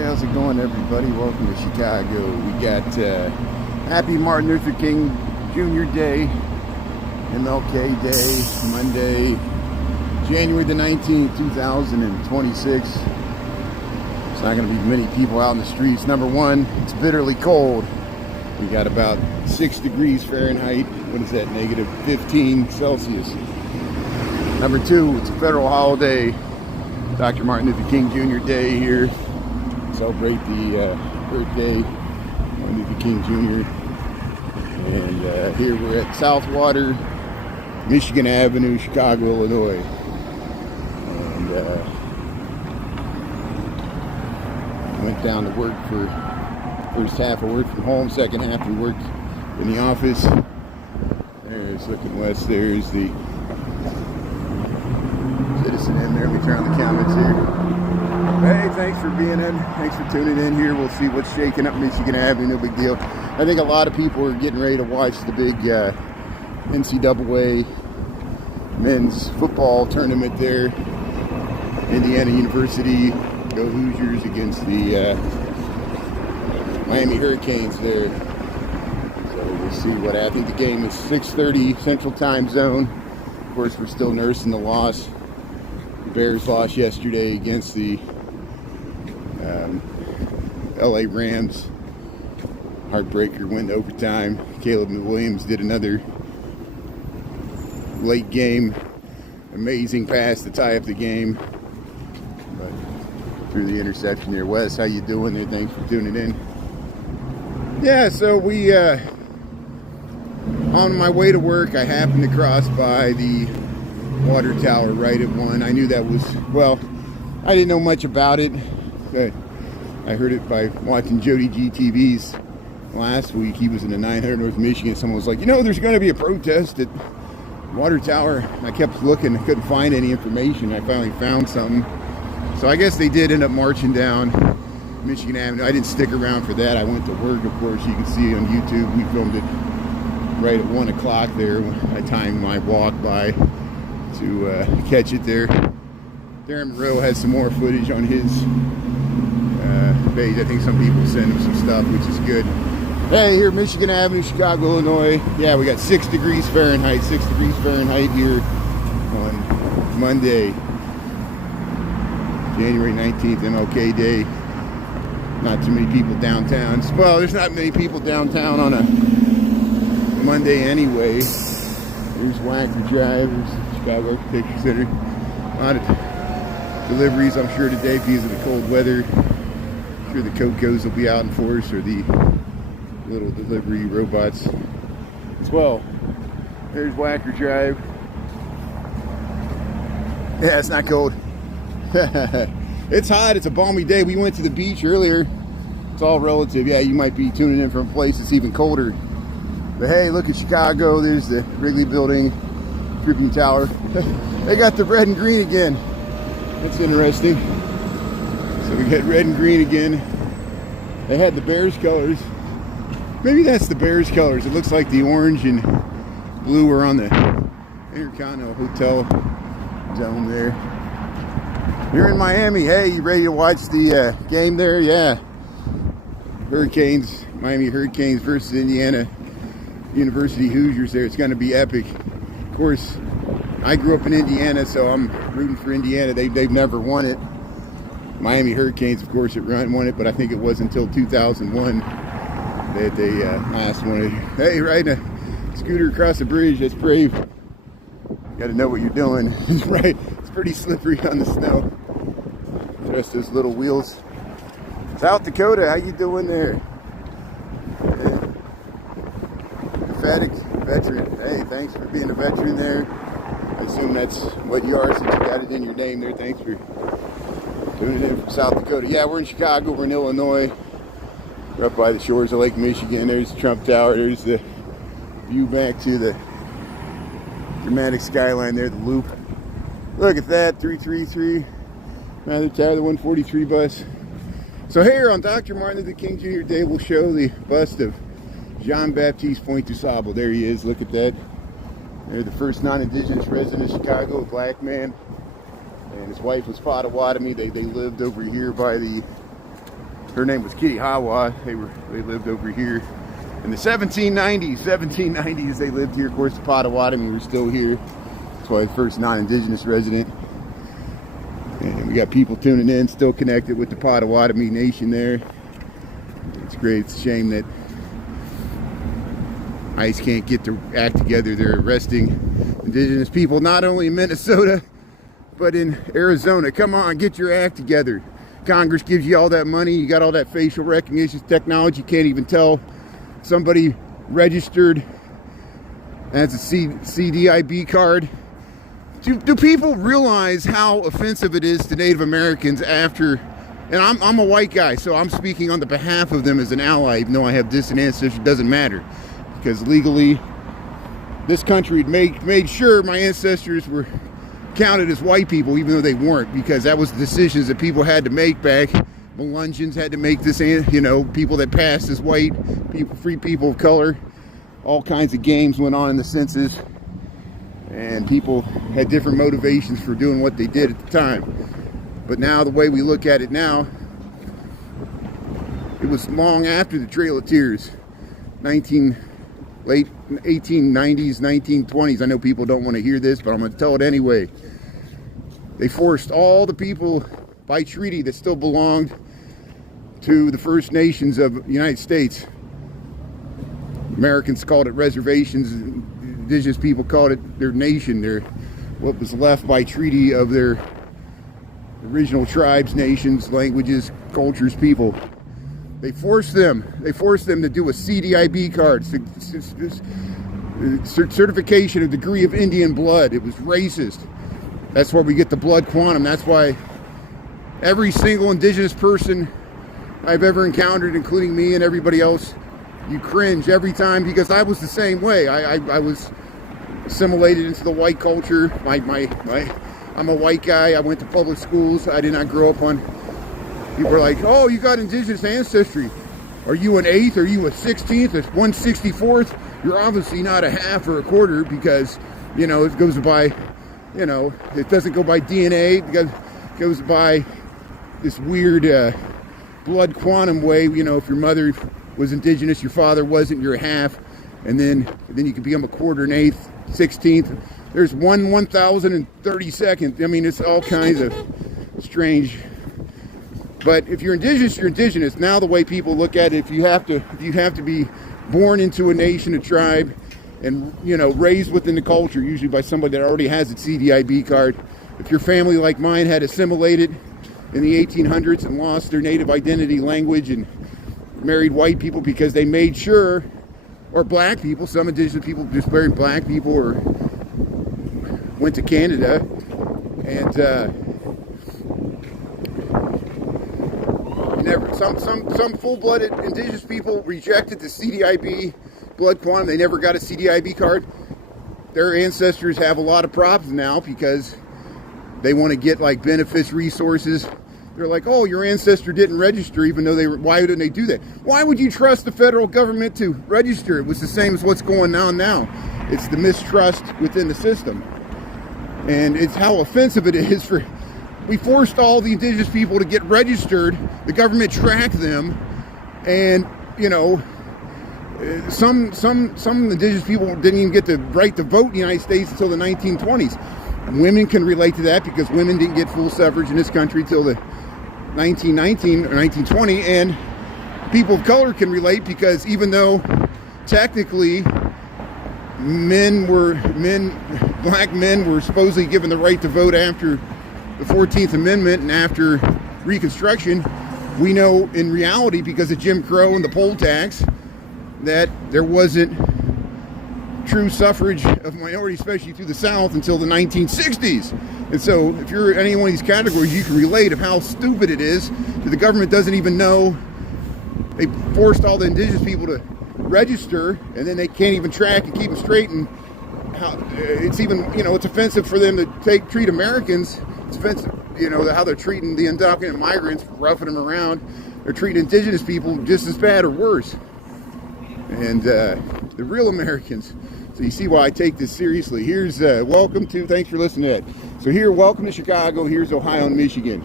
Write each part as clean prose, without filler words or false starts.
Hey, how's it going, everybody? Welcome to Chicago. We got Happy Martin Luther King Jr. Day, MLK Day, Monday, January the 19th, 2026. It's not going to be many people out in the streets. Number one, it's bitterly cold. We got about 6 degrees Fahrenheit. What is that? Negative 15 Celsius. Number two, it's a federal holiday. Dr. Martin Luther King Jr. Day here. Celebrate the birthday of Martin Luther King Jr. And here we're at Southwater, Michigan Avenue, Chicago, Illinois. And went down to work for first half I worked from home, second half we worked in the office. There's looking west, there's the Citizen in there. Let me turn on the comments here. Hey, thanks for being in. Thanks for tuning in here. We'll see what's shaking up Michigan Avenue. No big deal. I think a lot of people are getting ready to watch the big NCAA men's football tournament there. Indiana University, go Hoosiers against the Miami Hurricanes there. So we'll see what I think the game is 6:30 Central Time Zone. Of course, we're still nursing the loss. The Bears lost yesterday against the LA Rams. Heartbreaker, went to overtime. Caleb Williams did another late game amazing pass to tie up the game, but through the interception there. Wes, how you doing there? Thanks for tuning in. Yeah, so we on my way to work, I happened to cross by the water tower right at 1. I knew that was, well, I didn't know much about it, but I heard it by watching Jody GTV's last week. He was in the 900 North Michigan. Someone was like, you know, there's going to be a protest at water tower. I kept looking, I couldn't find any information. I finally found something. So I guess they did end up marching down Michigan Avenue. I didn't stick around for that. I went to work, of course. You can see on YouTube, we filmed it right at 1 o'clock there. I timed my walk by to catch it there. Darren Monroe has some more footage on his page. I think some people send him some stuff, which is good. Hey, here Michigan Avenue, Chicago, Illinois. Yeah, we got 6 degrees Fahrenheit, 6 degrees Fahrenheit here on Monday, January 19th, MLK Day. Not too many people downtown. Well, there's not many people downtown on a Monday anyway. There's Wacker Drive, there's the Chicago Architecture Center. A lot of deliveries, I'm sure, today because of the cold weather. I'm sure the Cocos will be out in force, or the little delivery robots as well. There's Wacker Drive. Yeah, it's not cold. It's hot. It's a balmy day. We went to the beach earlier. It's all relative. Yeah, you might be tuning in from a place that's even colder. But hey, look at Chicago. There's the Wrigley Building, Tribune Tower. They got the red and green again. That's interesting. So we got red and green again. They had the Bears colors. Maybe that's the Bears colors. It looks like the orange and blue are on the Intercontinental Hotel dome there. You're in Miami. Hey, you ready to watch the game there? Yeah. Hurricanes, Miami Hurricanes versus Indiana University Hoosiers there. It's going to be epic. Of course, I grew up in Indiana, so I'm rooting for Indiana. They've never won it. Miami Hurricanes, of course, won it, but I think it was until 2001 that they last won it. Hey, riding a scooter across the bridge, that's brave. You got to know what you're doing. Right, it's pretty slippery on the snow. Just those little wheels. South Dakota, how you doing there? Emphatic veteran. Hey, thanks for being a veteran there. I assume that's what you are since you got it in your name there. Thanks for tuning in from South Dakota. Yeah, we're in Chicago, we're in Illinois. We're up by the shores of Lake Michigan. There's the Trump Tower. There's the view back to the dramatic skyline there, the loop. Look at that, 333. Rather Tower, the 143 bus. So here on Dr. Martin Luther King Jr. Day, we'll show the bust of Jean-Baptiste Pointe-du-Sable. There he is, look at that. They're the first non-Indigenous resident of Chicago, a black man. And his wife was Potawatomi. They lived over here by the Her name was Kitty Hawa. They lived over here in the 1790s. 1790s they lived here. Of course, the Potawatomi were still here. That's why the first non-Indigenous resident. And we got people tuning in, still connected with the Potawatomi Nation there. It's great. It's a shame that ICE can't get their act together. They're arresting Indigenous people, not only in Minnesota, but in Arizona. Come on, get your act together. Congress gives you all that money. You got all that facial recognition technology. You can't even tell somebody registered as a CDIB card. Do people realize how offensive it is to Native Americans after, and I'm a white guy, so I'm speaking on the behalf of them as an ally, even though I have distant ancestors, it doesn't matter. Because legally, this country made sure my ancestors were counted as white people, even though they weren't, because that was the decisions that people had to make back. Melungeons had to make this, you know, people that passed as white, people, free people of color. All kinds of games went on in the census. And people had different motivations for doing what they did at the time. But now, the way we look at it now, it was long after the Trail of Tears, late 1890s, 1920s. I know people don't want to hear this, but I'm going to tell it anyway. They forced all the people by treaty that still belonged to the First Nations of the United States. Americans called it reservations. Indigenous people called it their nation, their what was left by treaty of their original tribes, nations, languages, cultures, people. They forced them to do a CDIB card, certification of degree of Indian blood. It was racist. That's where we get the blood quantum. That's why every single Indigenous person I've ever encountered, including me and everybody else, you cringe every time, because I was the same way. I was assimilated into the white culture. I'm a white guy. I went to public schools. I did not grow up on. People are like, oh, you got Indigenous ancestry. Are you an 8th? Are you a 16th? A 1/64th? You're obviously not a half or a quarter, because, you know, it goes by, you know, it doesn't go by DNA. It goes by this weird blood quantum way. You know, if your mother was Indigenous, your father wasn't, you're a half. And then you can become a quarter, an 8th, 16th. There's 1/1032nd. I mean, it's all kinds of strange. But if you're Indigenous, you're Indigenous. Now the way people look at it, if you have to be born into a nation, a tribe, and, you know, raised within the culture, usually by somebody that already has a CDIB card. If your family, like mine, had assimilated in the 1800s and lost their native identity, language, and married white people because they made sure, or black people, some Indigenous people just married black people or went to Canada, and some full-blooded Indigenous people rejected the CDIB blood quantum. They never got a CDIB card. Their ancestors have a lot of problems now because they want to get like benefits, resources. They're like, oh, your ancestor didn't register, even though why didn't they do that? Why would you trust the federal government to register? It was the same as what's going on now. It's the mistrust within the system. And it's how offensive it is we forced all the Indigenous people to get registered. The government tracked them, and, you know, some Indigenous people didn't even get the right to vote in the United States until the 1920s. Women can relate to that because women didn't get full suffrage in this country till the 1919 or 1920, and people of color can relate because even though technically black men were supposedly given the right to vote after the 14th Amendment and after Reconstruction, we know in reality, because of Jim Crow and the poll tax, that there wasn't true suffrage of minorities, especially through the South, until the 1960s. And so if you're in any one of these categories, you can relate of how stupid it is that the government doesn't even know. They forced all the Indigenous people to register, and then they can't even track and keep them straight. And how it's even, you know, it's offensive for them to treat Americans. It's offensive, you know, how they're treating the undocumented migrants, roughing them around. They're treating Indigenous people just as bad or worse. And the real Americans. So you see why I take this seriously. Here's thanks for listening to that. So welcome to Chicago. Here's Ohio and Michigan.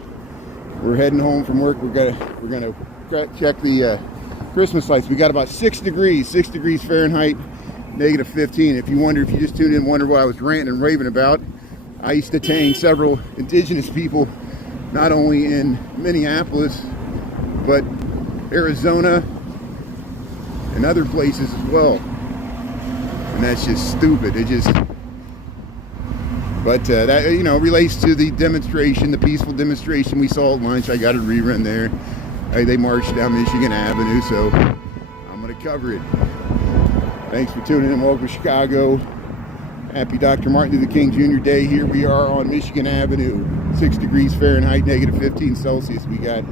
We're heading home from work. We're gonna check the Christmas lights. We got about 6 degrees Fahrenheit, negative 15. If you just tuned in and wonder what I was ranting and raving about, I used to detain several indigenous people, not only in Minneapolis, but Arizona and other places as well. And that's just stupid. But that, you know, relates to the demonstration, the peaceful demonstration we saw at lunch. I got a rerun there. They marched down Michigan Avenue, so I'm going to cover it. Thanks for tuning in. Welcome to Chicago. Happy Dr. Martin Luther King Jr. Day. Here we are on Michigan Avenue. 6 degrees Fahrenheit, negative 15 Celsius. We got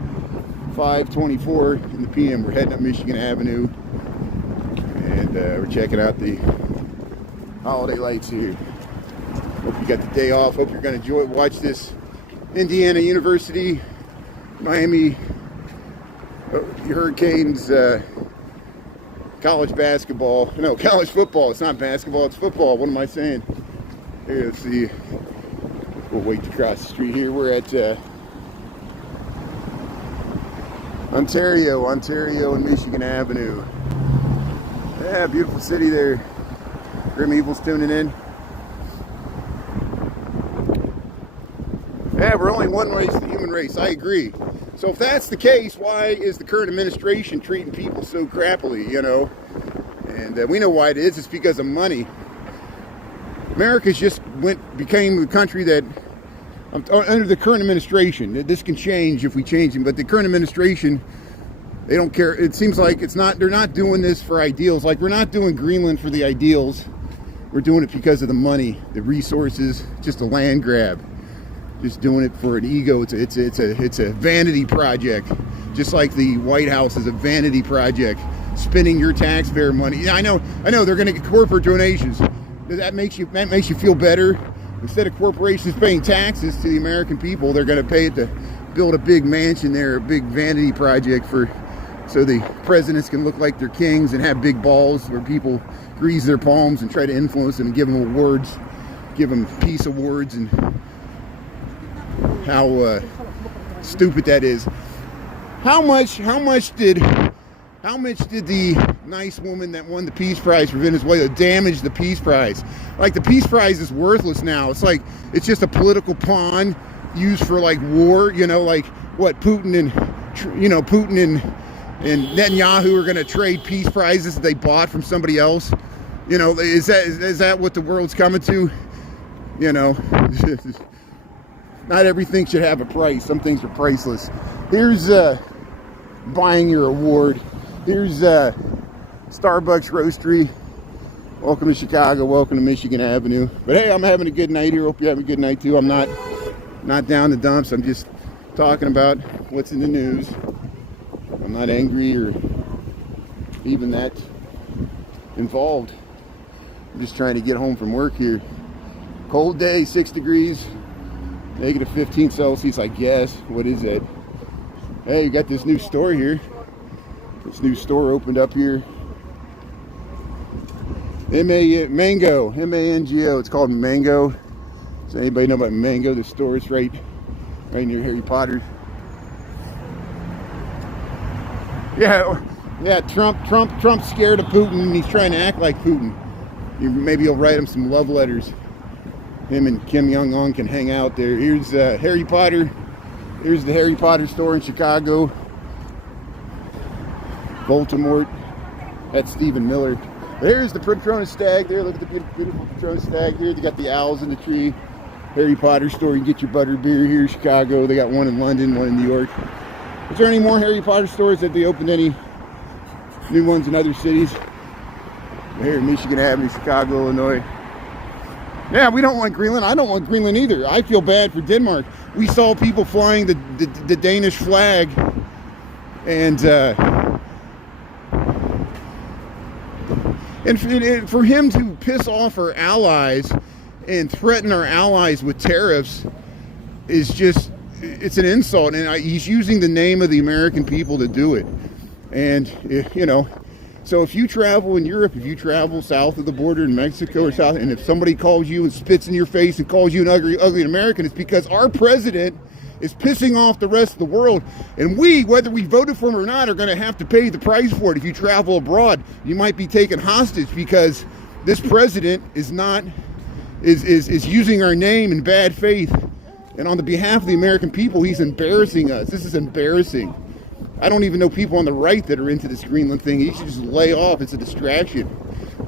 5:24 in the PM. We're heading up Michigan Avenue. And we're checking out the holiday lights here. Hope you got the day off. Hope you're going to watch this Indiana University, Miami Hurricanes college basketball. No, college football. It's not basketball, it's football. What am I saying? Here, let's see. We'll wait to cross the street here. We're at Ontario and Michigan Avenue. Yeah, beautiful city there. Grim Evil's tuning in. Yeah, we're only one race, the human race. I agree. So if that's the case, why is the current administration treating people so crappily, you know? And we know why it is. It's because of money. America's just became the country that, under the current administration, this can change if we change it, but the current administration, they don't care. It seems like they're not doing this for ideals. Like, we're not doing Greenland for the ideals. We're doing it because of the money, the resources, just a land grab. Just doing it for an ego. It's a vanity project, just like the White House is a vanity project, spending your taxpayer money. Yeah, I know. They're going to get corporate donations. That makes you feel better. Instead of corporations paying taxes to the American people, they're going to pay it to build a big mansion there, a big vanity project so the presidents can look like they're kings and have big balls where people grease their palms and try to influence them and give them awards, give them peace awards, and how stupid that is. How much did the nice woman that won the Peace Prize for Venezuela damage the Peace Prize? Like, the Peace Prize is worthless now. It's like, it's just a political pawn used for, like, war, you know, like what Putin and Netanyahu are going to trade peace prizes that they bought from somebody else. You know, is that what the world's coming to? You know, not everything should have a price. Some things are priceless. Here's buying your award. Here's Starbucks Roastery. Welcome to Chicago. Welcome to Michigan Avenue. But hey, I'm having a good night here. Hope you have a good night too. I'm not down the dumps. I'm just talking about what's in the news. I'm not angry or even that involved. I'm just trying to get home from work here. Cold day, 6 degrees. Negative 15 Celsius, I guess. What is it? Hey, you got this new store here. This new store opened up here. Mango, M-A-N-G-O. It's called Mango. Does anybody know about Mango? The store is right near Harry Potter. Yeah. Trump's scared of Putin, and he's trying to act like Putin. Maybe he'll write him some love letters. Him and Kim Jong-un can hang out there. Here's Harry Potter. Here's the Harry Potter store in Chicago. Voldemort. That's Stephen Miller. There's the Patronus stag there. Look at the beautiful Patronus stag here. They got the owls in the tree. Harry Potter store. You can get your butter beer here in Chicago. They got one in London, one in New York. Is there any more Harry Potter stores? Have they opened any new ones in other cities? Here in Michigan Avenue, Chicago, Illinois. Yeah, we don't want Greenland. I don't want Greenland either. I feel bad for Denmark. We saw people flying the Danish flag, and for him to piss off our allies and threaten our allies with tariffs is just, it's an insult. And he's using the name of the American people to do it. And, you know, so if you travel in Europe, if you travel south of the border in Mexico or south, and if somebody calls you and spits in your face and calls you an ugly American, it's because our president is pissing off the rest of the world. And we, whether we voted for him or not, are going to have to pay the price for it. If you travel abroad, you might be taken hostage because this president is using our name in bad faith. And on the behalf of the American people, he's embarrassing us. This is embarrassing. I don't even know people on the right that are into this Greenland thing. He should just lay off. It's a distraction.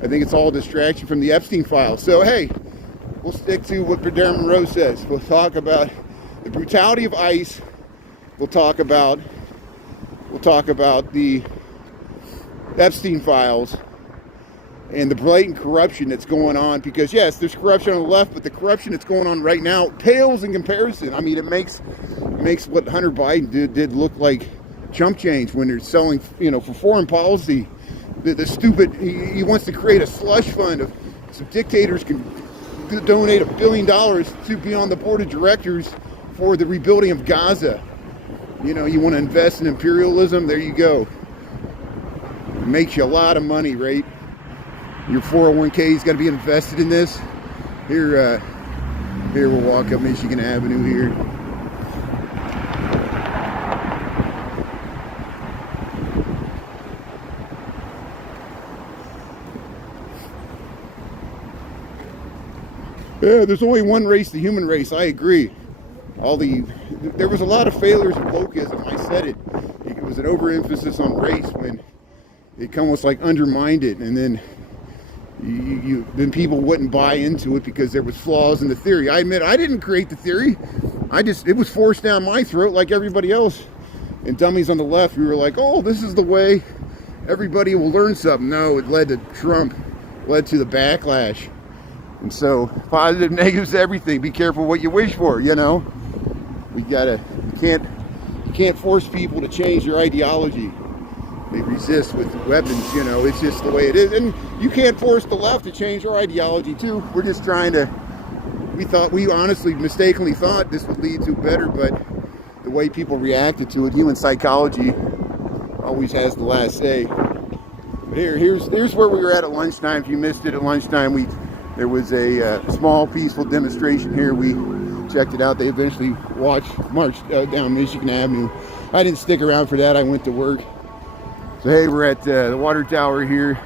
I think it's all a distraction from the Epstein files. So, hey, we'll stick to what Darren Monroe says. We'll talk about the brutality of ICE. We'll talk about the Epstein files and the blatant corruption that's going on. Because, yes, there's corruption on the left, but the corruption that's going on right now pales in comparison. I mean, it makes what Hunter Biden did look like chump change when they're selling, for foreign policy. The stupid, he wants to create a slush fund of some dictators can donate $1 billion to be on the board of directors for the rebuilding of Gaza. You want to invest in imperialism, there you go. It makes you a lot of money, right? Your 401k's got to be invested in this. Here we'll walk up Michigan Avenue here. Yeah, there's only one race, the human race. I agree. There was a lot of failures of wokeism. I said it. It was an overemphasis on race when it almost like undermined it, and then then people wouldn't buy into it because there was flaws in the theory. I admit I didn't create the theory. It was forced down my throat like everybody else. And dummies on the left, we were like, oh, this is the way everybody will learn something. No, it led to Trump, led to the backlash. And so, positive, negatives, everything. Be careful what you wish for, You can't force people to change their ideology. They resist with weapons, It's just the way it is. And you can't force the left to change their ideology, too. We're just trying to... We honestly mistakenly thought this would lead to better, but the way people reacted to it, human psychology always has the last say. But here's where we were at lunchtime. If you missed it at lunchtime, there was a small, peaceful demonstration here. We checked it out. They eventually marched down Michigan Avenue. I didn't stick around for that. I went to work. So, hey, we're at the water tower here.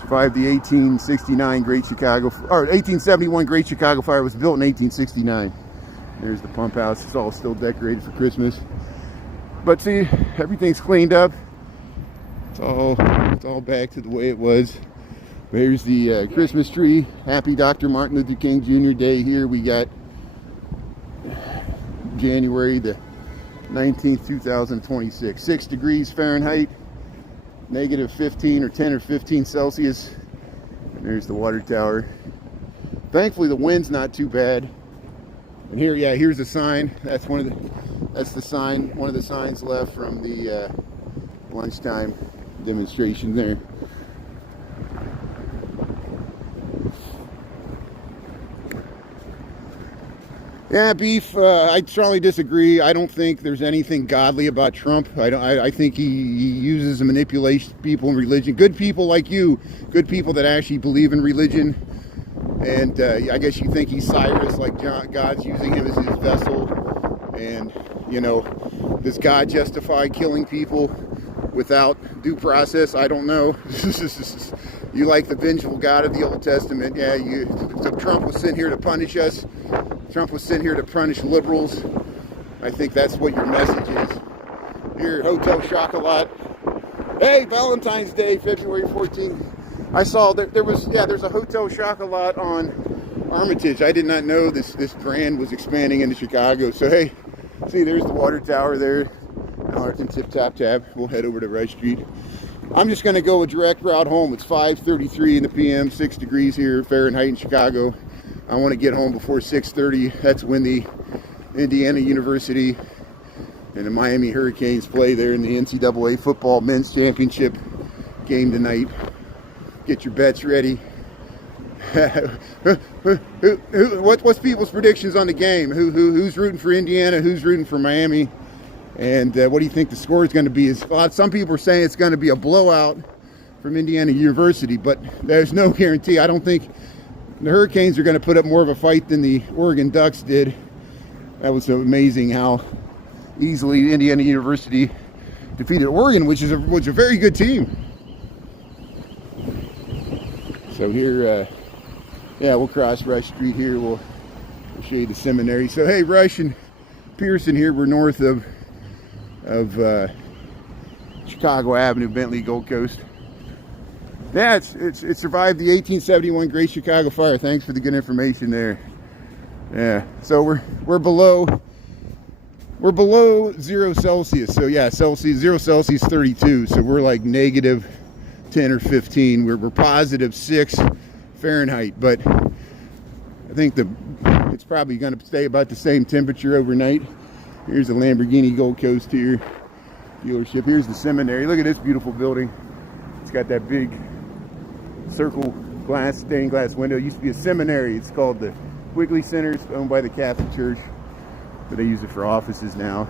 Survived the 1871 Great Chicago Fire. It was built in 1869. There's the pump house. It's all still decorated for Christmas. But see, everything's cleaned up. It's all back to the way it was. There's the Christmas tree. Happy Dr. Martin Luther King Jr. Day here. We got January the 19th, 2026. 6 degrees Fahrenheit, negative 15 or 10 or 15 Celsius. And there's the water tower. Thankfully, the wind's not too bad. And here's the sign. That's one of the signs left from the lunchtime demonstration there. Yeah, Beef, I strongly disagree. I don't think there's anything godly about Trump. I think he uses and manipulates people in religion. Good people like you, good people that actually believe in religion. And I guess you think he's Cyrus, like God's using him as his vessel. And, does God justify killing people without due process? I don't know. You like the vengeful God of the Old Testament. Yeah, so Trump was sent here to punish us. Trump was sent here to punish liberals. I think that's what your message is. Here, Hotel Chocolat. Hey, Valentine's Day, February 14th. I saw that there's a Hotel Chocolat on Armitage. I did not know this brand was expanding into Chicago. So, hey, see, there's the water tower there. Arlington, tip, tap. We'll head over to Rush Street. I'm just going to go a direct route home. It's 5:33 in the p.m., 6 degrees here, Fahrenheit in Chicago. I want to get home before 6:30. That's when the Indiana University and the Miami Hurricanes play there in the NCAA football men's championship game tonight. Get your bets ready. What's people's predictions on the game? Who's rooting for Indiana? Who's rooting for Miami? And what do you think the score is going to be? Some people are saying it's going to be a blowout from Indiana University, but there's no guarantee. I don't think the Hurricanes are going to put up more of a fight than the Oregon Ducks did. That was amazing how easily Indiana University defeated Oregon, which was a very good team. So here, yeah, we'll cross Rush Street here. We'll show you the seminary. So hey, Rush and Pearson here. We're north of Chicago Avenue, Bentley, Gold Coast. Yeah, it survived the 1871 Great Chicago Fire. Thanks for the good information there. Yeah, so we're below 0 Celsius. So yeah, 0 Celsius 32. So we're like negative 10 or 15. We're positive 6 Fahrenheit, but I think it's probably going to stay about the same temperature overnight. Here's the Lamborghini Gold Coast here dealership. Here's the seminary. Look at this beautiful building. It's got that big circle glass, stained glass window. It used to be a seminary. It's called the Quigley Center. It's owned by the Catholic Church, but they use it for offices now.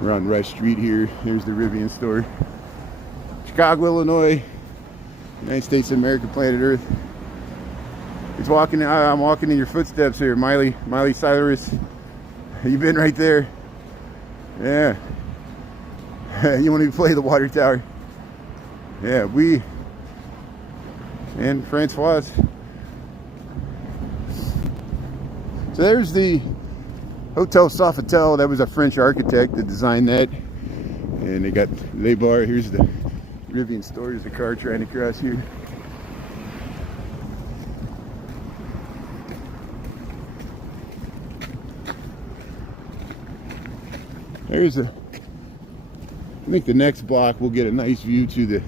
We're on Rush Street here. Here's the Rivian store. Chicago, Illinois, United States of America, planet Earth. I'm walking in your footsteps here, Miley Cyrus. You've been right there. Yeah. You want to play the water tower? Yeah, and Francois. So there's the Hotel Sofitel. That was a French architect that designed that. And they got Les Bar. Here's the Rivian store. There's a car trying to cross here. I think the next block we'll get a nice view to the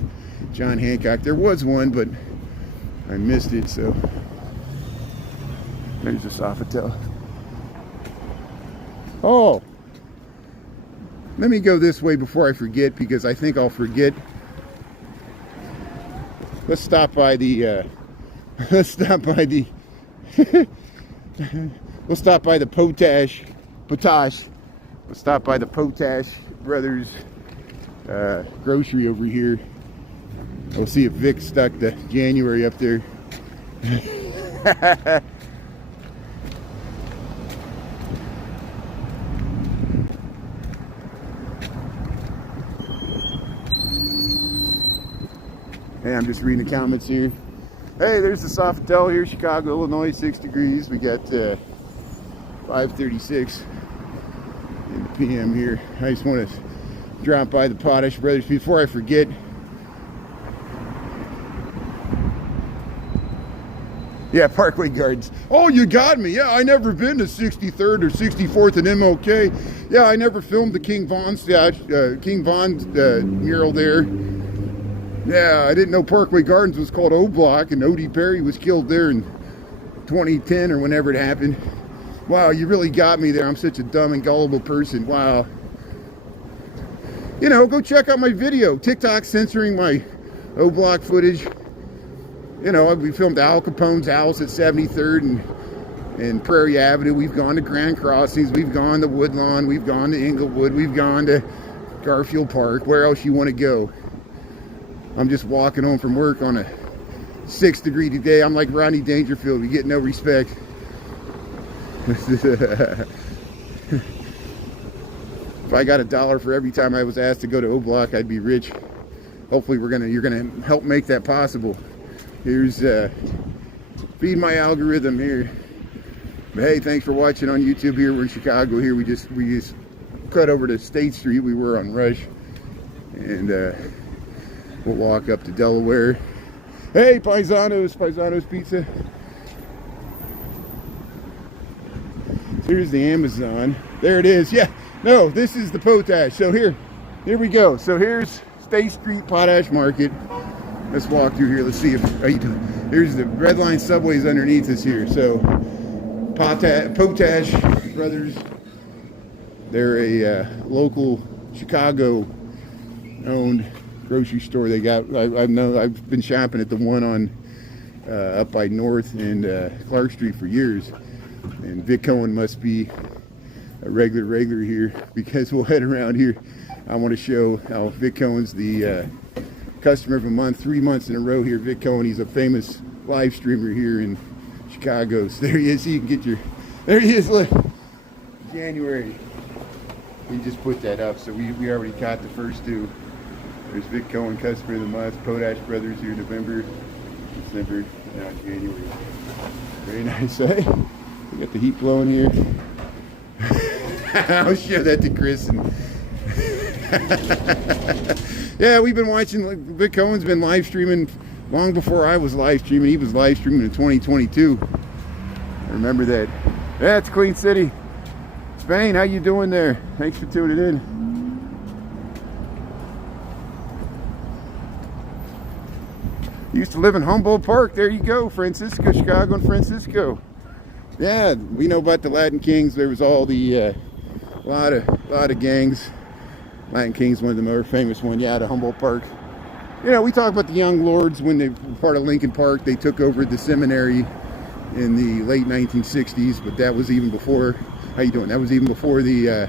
John Hancock. There was one, but I missed it, so there's the Sofitel. Oh, let me go this way before I forget, because I think I'll forget. Let's stop by the we'll stop by the Potash. We'll stop by the Potash Brothers grocery over here. We'll see if Vic stuck the January up there. Hey, I'm just reading the comments here. Hey, there's the Sofitel here, Chicago, Illinois, 6 degrees. We got 5:36 in the PM here. I just want to drop by the Potash Brothers before I forget. Yeah, Parkway Gardens. Oh, you got me. Yeah, I never been to 63rd or 64th and MLK. Yeah, I never filmed the King Von mural there. Yeah, I didn't know Parkway Gardens was called O Block, and Odie Perry was killed there in 2010 or whenever it happened. Wow, you really got me there. I'm such a dumb and gullible person. Wow. You know, go check out my video. TikTok censoring my O Block footage. You know, we filmed Al Capone's house at 73rd and Prairie Avenue. We've gone to Grand Crossings. We've gone to Woodlawn. We've gone to Inglewood. We've gone to Garfield Park. Where else you want to go? I'm just walking home from work on a 6 degree today. I'm like Rodney Dangerfield. We get no respect. If I got $1 for every time I was asked to go to O Block, I'd be rich. Hopefully you're gonna help make that possible. Here's feed my algorithm here. But hey, thanks for watching on YouTube. Here we're in Chicago. Here we just cut over to State Street. We were on Rush, and we'll walk up to Delaware. Hey, Paisanos Pizza. Here's the Amazon. There it is. Yeah, no, this is the Potash. So here we go. So here's State Street Potash Market. Let's walk through here. Let's see if here's the Red Line subways underneath us here. So Potash Brothers. They're a local Chicago-owned grocery store. They got. I've been shopping at the one on up by North and Clark Street for years. And Vic Cohen must be a regular here, because we'll head around here. I want to show how Vic Cohen's the customer of the month, 3 months in a row here. Vic Cohen, he's a famous live streamer here in Chicago. So there he is. You can get your, there he is, look. January. We just put that up, so we already caught the first two. There's Vic Cohen, Customer of the Month, Potash Brothers here, November, December, now January. Very nice, eh? We got the heat blowing here. I'll show that to Chris. And yeah, we've been watching. Vic Cohen's been live streaming long before I was live streaming. He was live streaming in 2022. I remember that. Yeah, it's Queen City. Spain, how you doing there? Thanks for tuning in. Used to live in Humboldt Park. There you go, Francisco, Chicago and Francisco. Yeah, we know about the Latin Kings. There was all the lot of gangs. Latin Kings, one of the more famous ones. Yeah, out of Humboldt Park. You know, we talk about the Young Lords when they were part of Lincoln Park. They took over the seminary in the late 1960s, but that was even before. How you doing? That was even before the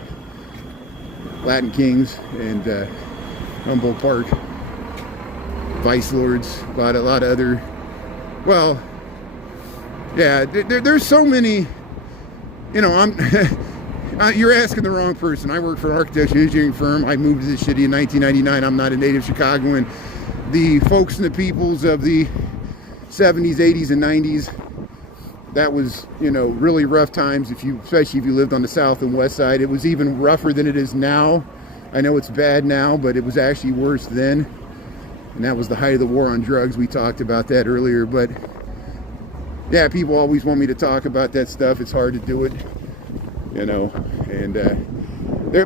Latin Kings and Humboldt Park. Vice Lords, a lot of other. Well, yeah, there's so many. You know, you're asking the wrong person. I work for an architecture engineering firm. I moved to this city in 1999. I'm not a native Chicagoan. The folks and the peoples of the 70s, 80s, and 90s, that was, you know, really rough times, especially if you lived on the south and west side. It was even rougher than it is now. I know it's bad now, but it was actually worse then. And that was the height of the war on drugs. We talked about that earlier. But yeah, people always want me to talk about that stuff. It's hard to do it, you know. And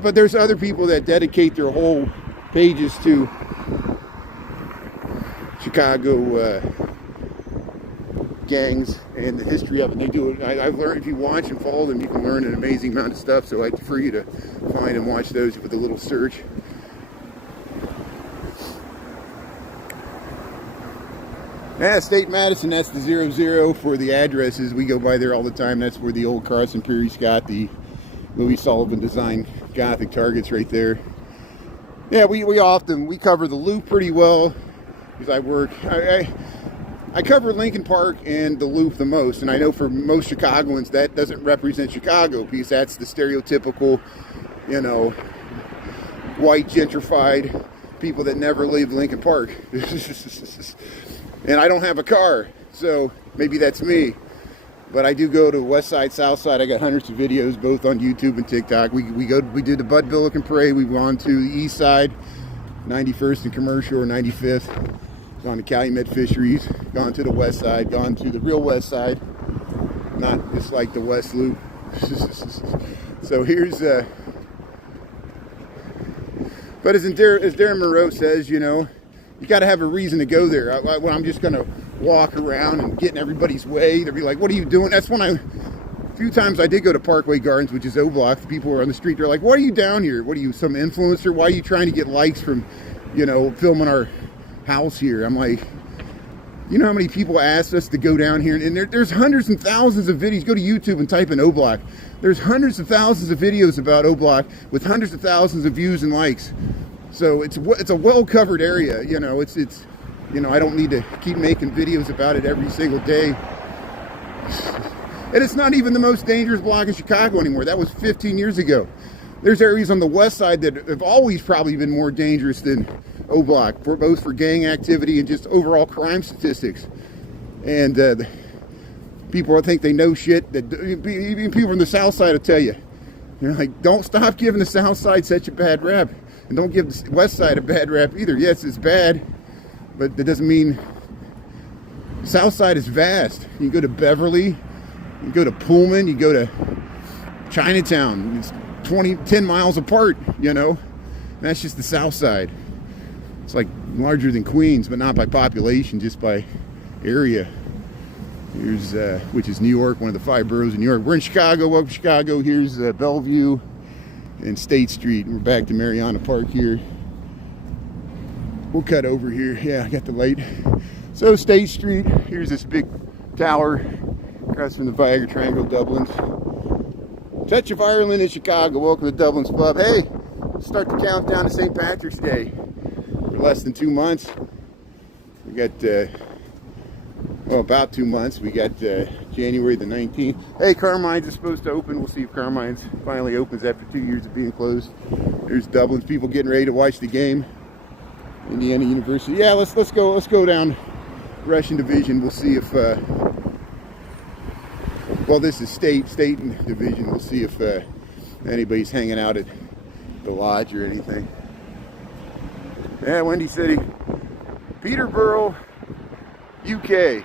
but there's other people that dedicate their whole pages to Chicago gangs and the history of it. They do it. I've learned, if you watch and follow them, you can learn an amazing amount of stuff. So I'd prefer you to find and watch those with a little search. Yeah, State Madison, that's the 00 for the addresses. We go by there all the time. That's where the old Carson Peary Scott, the Louis Sullivan design Gothic targets right there. Yeah, we cover the Loop pretty well because I cover Lincoln Park and the Loop the most. And I know for most Chicagoans that doesn't represent Chicago because that's the stereotypical, you know, white gentrified people that never leave Lincoln Park. And I don't have a car, so maybe that's me. But I do go to West Side, South Side. I got hundreds of videos, both on YouTube and TikTok. We did the Bud Billiken Parade. We've gone to the East Side, 91st and Commercial, or 95th. Gone to Calumet Fisheries. Gone to the West Side. Gone to the real West Side, not just like the West Loop. So here's. But as Darren Moreau says, you know, you got to have a reason to go there. When I'm just going to walk around and get in everybody's way, they'll be like, what are you doing? That's when a few times I did go to Parkway Gardens, which is O-Block. The people who are on the street, they're like, why are you down here? What are you, some influencer? Why are you trying to get likes from, you know, filming our house here? I'm like, you know how many people asked us to go down here? And there's hundreds and thousands of videos. Go to YouTube and type in O-Block. There's hundreds of thousands of videos about O-Block with hundreds of thousands of views and likes. So it's a well-covered area, you know. It's you know, I don't need to keep making videos about it every single day. And it's not even the most dangerous block in Chicago anymore. That was 15 years ago. There's areas on the west side that have always probably been more dangerous than O-Block, both for gang activity and just overall crime statistics. And people think they know shit. That even people from the south side will tell you. You're like, don't stop giving the south side such a bad rap. And don't give the west side a bad rap either. Yes, it's bad, but that doesn't mean the south side is vast. You go to Beverly, you go to Pullman, you go to Chinatown. It's 10 miles apart, you know. And that's just the south side. It's like larger than Queens, but not by population, just by area. Here's, which is New York, one of the 5 boroughs in New York. We're in Chicago. Welcome to Chicago. Here's Bellevue and State Street. We're back to Mariana Park here. We'll cut over here. Yeah, I got the light. So State Street, here's this big tower across from the Viagra Triangle, Dublin's. Touch of Ireland in Chicago. Welcome to Dublin's Pub. Hey, start the countdown to St. Patrick's Day. For less than 2 months. We got well, about 2 months. We got January the 19th. Hey, Carmine's is supposed to open. We'll see if Carmine's finally opens after 2 years of being closed. There's Dublin's people getting ready to watch the game. Indiana University. Yeah, let's go down Russian Division. We'll see if well, this is state division. We'll see if anybody's hanging out at the lodge or anything. Yeah, Windy City, Peterborough, UK,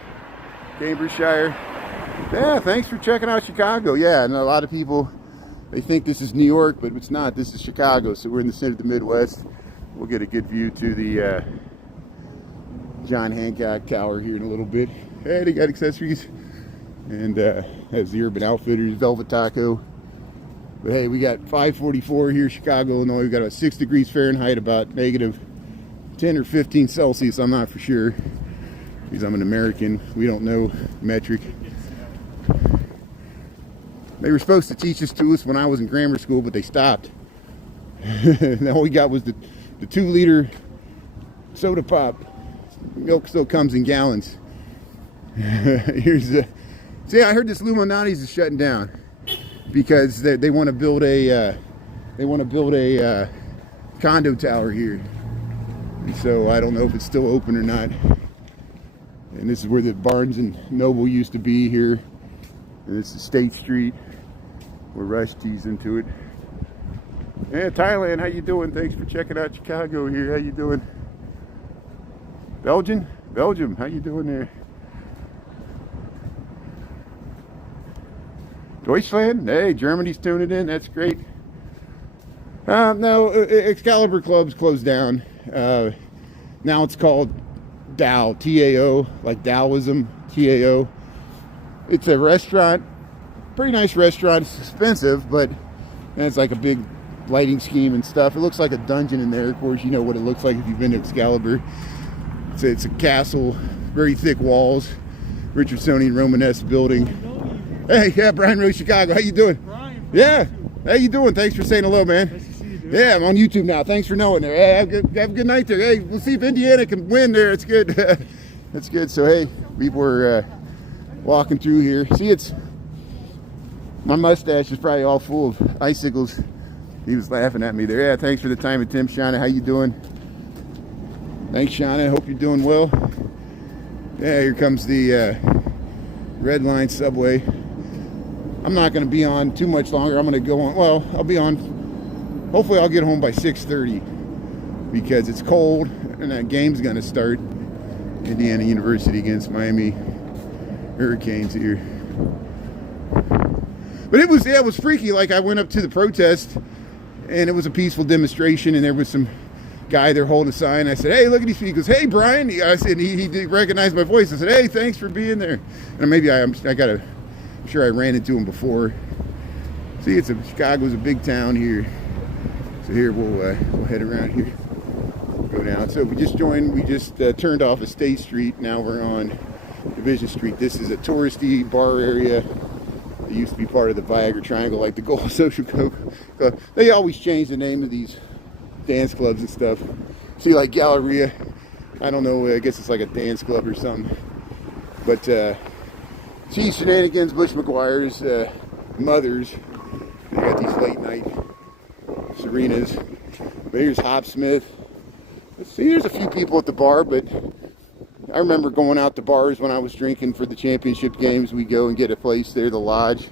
Cambridgeshire. Yeah, thanks for checking out Chicago. Yeah, and a lot of people, they think this is New York, but it's not. This is Chicago, so we're in the center of the Midwest. We'll get a good view to the John Hancock Tower here in a little bit. Hey, they got accessories. And has the Urban Outfitters, Velvet Taco. But hey, we got 544 here, Chicago, Illinois. We got about 6 degrees Fahrenheit, about negative 10 or 15 Celsius. I'm not for sure, because I'm an American. We don't know metric. They were supposed to teach this to us when I was in grammar school, but they stopped. And all we got was the 2-liter soda pop. Milk still comes in gallons. Here's the. See, I heard this Illuminati's is shutting down because they want to build a condo tower here. And so I don't know if it's still open or not. And this is where the Barnes and Noble used to be here. And this is State Street where Rush tees into it. Yeah, Thailand, how you doing? Thanks for checking out Chicago here. How you doing? Belgium, how you doing there? Deutschland? Hey, Germany's tuning in. That's great. No, Excalibur Club's closed down. Now it's called Tao, T-A-O, like Taoism, T-A-O. It's a restaurant, pretty nice restaurant. It's expensive, but it's like a big lighting scheme and stuff. It looks like a dungeon in there. Of course, you know what it looks like if you've been to Excalibur. It's a castle, very thick walls, Richardsonian Romanesque building. Hey, yeah, Brian Rose, Chicago. How you doing? Brian. Yeah. How you doing? Thanks for saying hello, man. Nice to see you, dude. Yeah, I'm on YouTube now. Thanks for knowing there. Hey, have a good night there. Hey, we'll see if Indiana can win there. It's good. That's good. So, hey, we were walking through here. See, my mustache is probably all full of icicles. He was laughing at me there. Yeah, thanks for the time at Tim. Shauna, how you doing? Thanks, Shauna. Hope you're doing well. Yeah, here comes the Red Line subway. I'm not going to be on too much longer. I'm going to go on. Well, I'll be on. Hopefully, I'll get home by 6:30 because it's cold and that game's going to start. Indiana University against Miami Hurricanes here. But it was freaky. Like, I went up to the protest and it was a peaceful demonstration, and there was some guy there holding a sign. I said, "Hey, look at these people." He goes, "Hey, Brian." I said, he did recognize my voice. I said, "Hey, thanks for being there." And maybe I'm sure I ran into him before. See, Chicago's a big town here. So here we'll head around here, go down. So we just turned off of State Street. Now we're on Division Street. This is a touristy bar area. It used to be part of the Viagra Triangle, like the Gold Social Club. They always change the name of these dance clubs and stuff. See, like Galleria, I don't know, I guess it's like a dance club or something. But Cheese Shenanigans, Bush McGuire's, Mothers, they got these late night Serenas. But here's Hopsmith. Let's see, there's a few people at the bar, but I remember going out to bars when I was drinking for the championship games. We go and get a place there, the Lodge.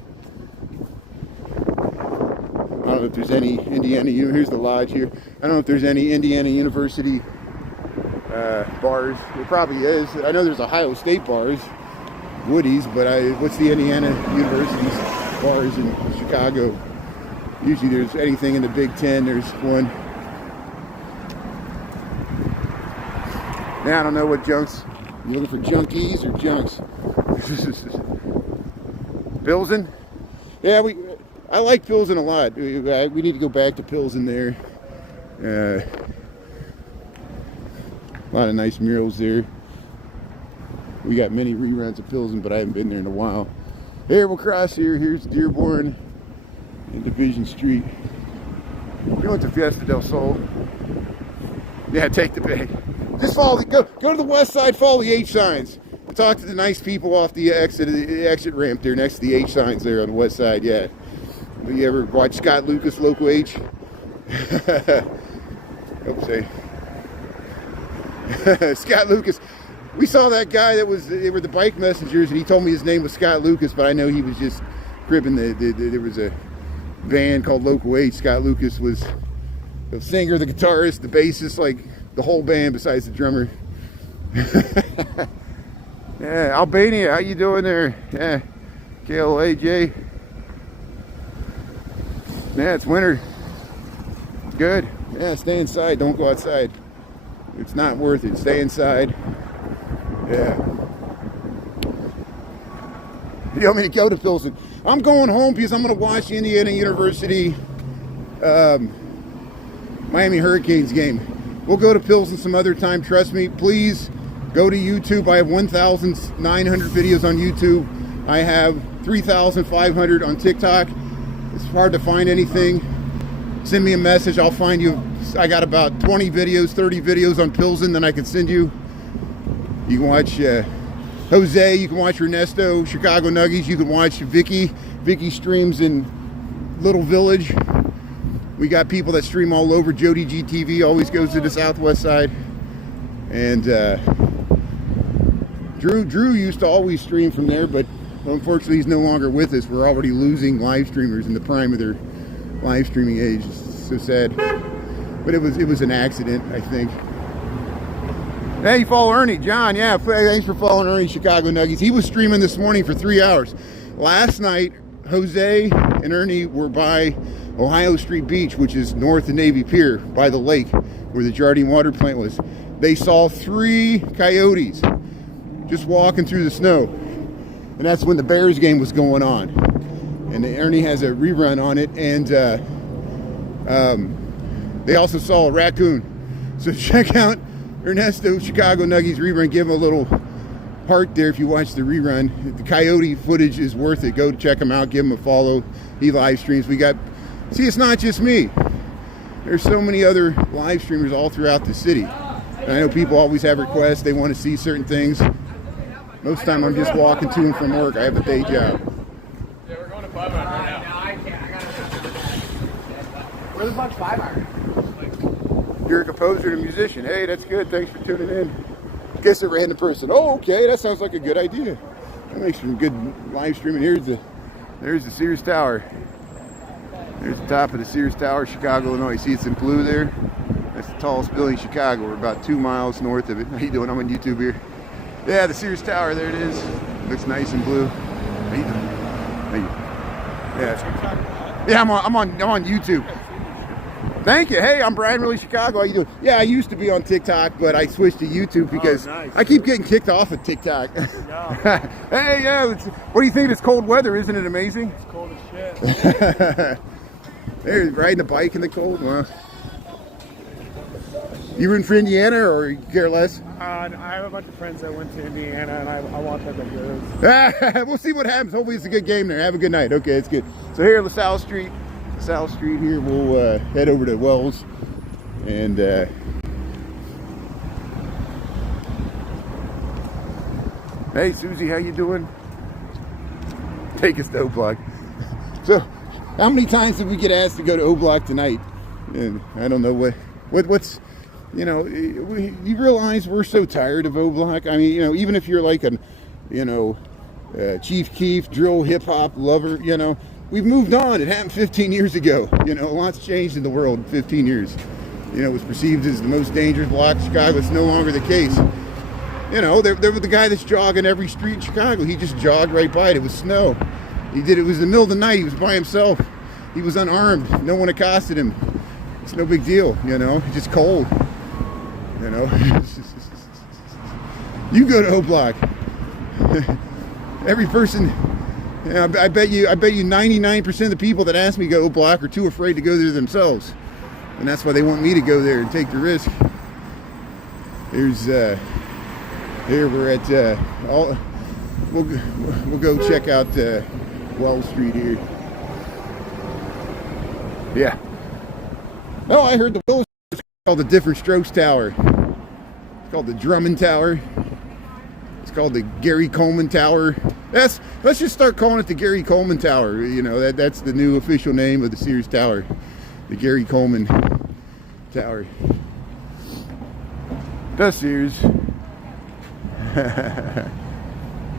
I don't know if there's any Indiana, here's the Lodge here. I don't know if there's any Indiana University bars. There probably is. I know there's Ohio State bars, Woody's, but what's the Indiana University's bars in Chicago? Usually there's anything in the Big Ten, there's one. Now I don't know what junks. You looking for junkies or junks? Pilsen? Yeah, I like Pilsen a lot. We need to go back to Pilsen there. A lot of nice murals there. We got many reruns of Pilsen, but I haven't been there in a while. Here, we'll cross here. Here's Dearborn and Division Street. We went to Fiesta del Sol. Yeah, take the bag. Just go to the west side, follow the H signs. talk to the nice people off the exit ramp there next to the H signs there on the west side. Yeah. You ever watch Scott Lucas, Local H? Hope so. Scott Lucas. We saw that guy they were the bike messengers, and he told me his name was Scott Lucas, but I know he was just cribbing there was a band called Local H. Scott Lucas was the singer, the guitarist, the bassist, like the whole band besides the drummer. Yeah, Albania, how you doing there? Yeah, KLAJ. Yeah, it's winter. Good. Yeah, stay inside. Don't go outside. It's not worth it. Stay inside. Yeah. You want me to go to Pilsen? I'm going home because I'm going to watch Indiana University Miami Hurricanes game. We'll go to Pilsen some other time. Trust me. Please go to YouTube. I have 1,900 videos on YouTube. I have 3,500 on TikTok. It's hard to find anything. Send me a message. I'll find you. I got about 20 videos, 30 videos on Pilsen that I can send you. You can watch Jose. You can watch Ernesto, Chicago Nuggies. You can watch Vicky. Vicky streams in Little Village. We got people that stream all over. Jody GTV always goes to the southwest side. And Drew used to always stream from there, but unfortunately he's no longer with us. We're already losing live streamers in the prime of their live streaming age. It's so sad. But it was an accident, I think. Hey, you follow Ernie, John. Yeah, thanks for following Ernie, Chicago Nuggies. He was streaming this morning for 3 hours. Last night, Jose and Ernie were by Ohio Street Beach, which is north of Navy Pier, by the lake where the Jardine water plant was. They saw 3 coyotes just walking through the snow. And that's when the Bears game was going on. And Ernie has a rerun on it. And they also saw a raccoon. So check out Ernesto Chicago Nuggies rerun. Give him a little heart there if you watch the rerun. The coyote footage is worth it. Go check him out. Give him a follow. He live streams. See, it's not just me. There's so many other live streamers all throughout the city. And I know people always have requests. They want to see certain things. Most of the time I'm just walking to and from work. I have a day job. Yeah, we're going to 5 iron right now. No, I can't. I gotta. Where the fuck's 5 iron? You're a composer and a musician. Hey, that's good. Thanks for tuning in. Guess a random person. Oh, okay. That sounds like a good idea. That makes some good live streaming. There's the Sears Tower. There's the top of the Sears Tower, Chicago, Illinois. See, it's in blue there. That's the tallest building in Chicago. We're about 2 miles north of it. How you doing? I'm on YouTube here. Yeah, the Sears Tower. There it is. Looks nice and blue. How you doing? Yeah, I'm on YouTube. Thank you. Hey, I'm Brian Really Chicago. How you doing? Yeah, I used to be on TikTok, but I switched to YouTube because I keep getting kicked off of TikTok. Yeah. Hey, yeah. What do you think? It's cold weather, isn't it amazing? It's cold as shit. They're riding a bike in the cold. Wow. You rooting for Indiana, or you care less? I have a bunch of friends that went to Indiana, and I want them to lose. We'll see what happens. Hopefully it's a good game there. Have a good night. Okay, it's good. So here, LaSalle Street here, we'll head over to Wells. And hey, Susie, how you doing? Take us to O-Block. So, how many times did we get asked to go to O-Block tonight? And I don't know what's, you know, you realize we're so tired of O-Block. I mean, you know, even if you're like an, you know, Chief Keef, drill, hip-hop lover, you know, we've moved on. It happened 15 years ago. You know, lots changed in the world in 15 years. You know, it was perceived as the most dangerous block in Chicago. It's no longer the case. You know, there was the guy that's jogging every street in Chicago. He just jogged right by it. It was snow. It was in the middle of the night. He was by himself. He was unarmed. No one accosted him. It's no big deal, you know. It's just cold. You know. You go to O-Block. Every person, you know, I bet you 99% of the people that ask me to go O-Block are too afraid to go there themselves. And that's why they want me to go there and take the risk. Here we're at we'll go check out Wall Street here. Yeah. Oh, I heard the Willis is called the Different Strokes Tower. It's called the Drummond Tower. It's called the Gary Coleman Tower. Let's just start calling it the Gary Coleman Tower. You know, that's the new official name of the Sears Tower, the Gary Coleman Tower. The Sears.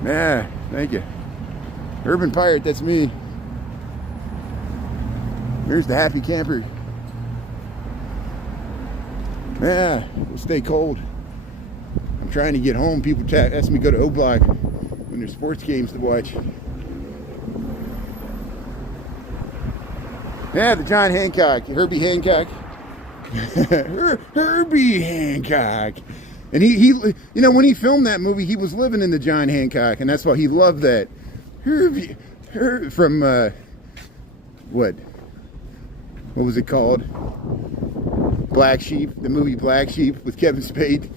Yeah, thank you. Urban Pirate, that's me. Here's the Happy Camper. Yeah, we'll stay cold. I'm trying to get home. People ask me to go to O-Block when there's sports games to watch. Yeah, the John Hancock, Herbie Hancock. Herbie Hancock. And he, you know, when he filmed that movie, he was living in the John Hancock, and that's why he loved that. Herbie, from, what was it called? Black Sheep, the movie Black Sheep with Kevin Spade.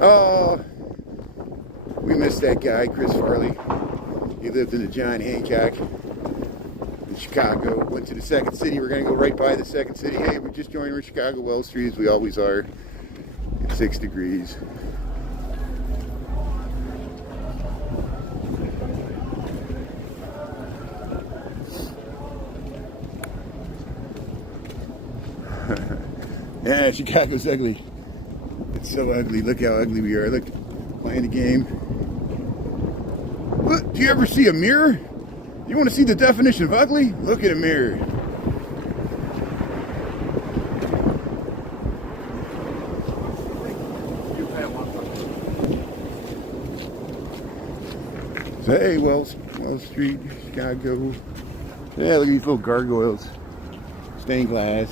Oh, we missed that guy, Chris Farley. He lived in the John Hancock in Chicago. Went to the Second City. We're going to go right by the Second City. Hey, we're just joining Chicago Wells Street, as we always are. It's 6 degrees. Yeah, Chicago's ugly. It's so ugly. Look how ugly we are. Look, playing the game. Look, do you ever see a mirror? You want to see the definition of ugly? Look at a mirror. So, hey, Wells Street, Chicago. Yeah, look at these little gargoyles. Stained glass.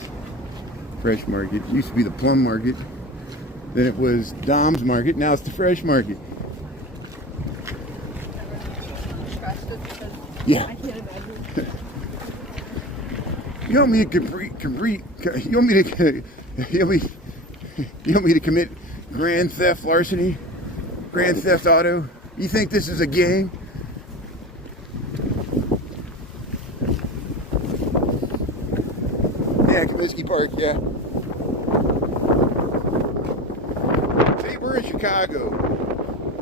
Fresh Market. It used to be the Plum Market. Then it was Dom's Market. Now it's the Fresh Market. Yeah. I can't imagine. You want me to commit grand theft larceny? Grand theft auto? You think this is a game? Yeah, Comiskey Park, yeah. See, we're in Chicago.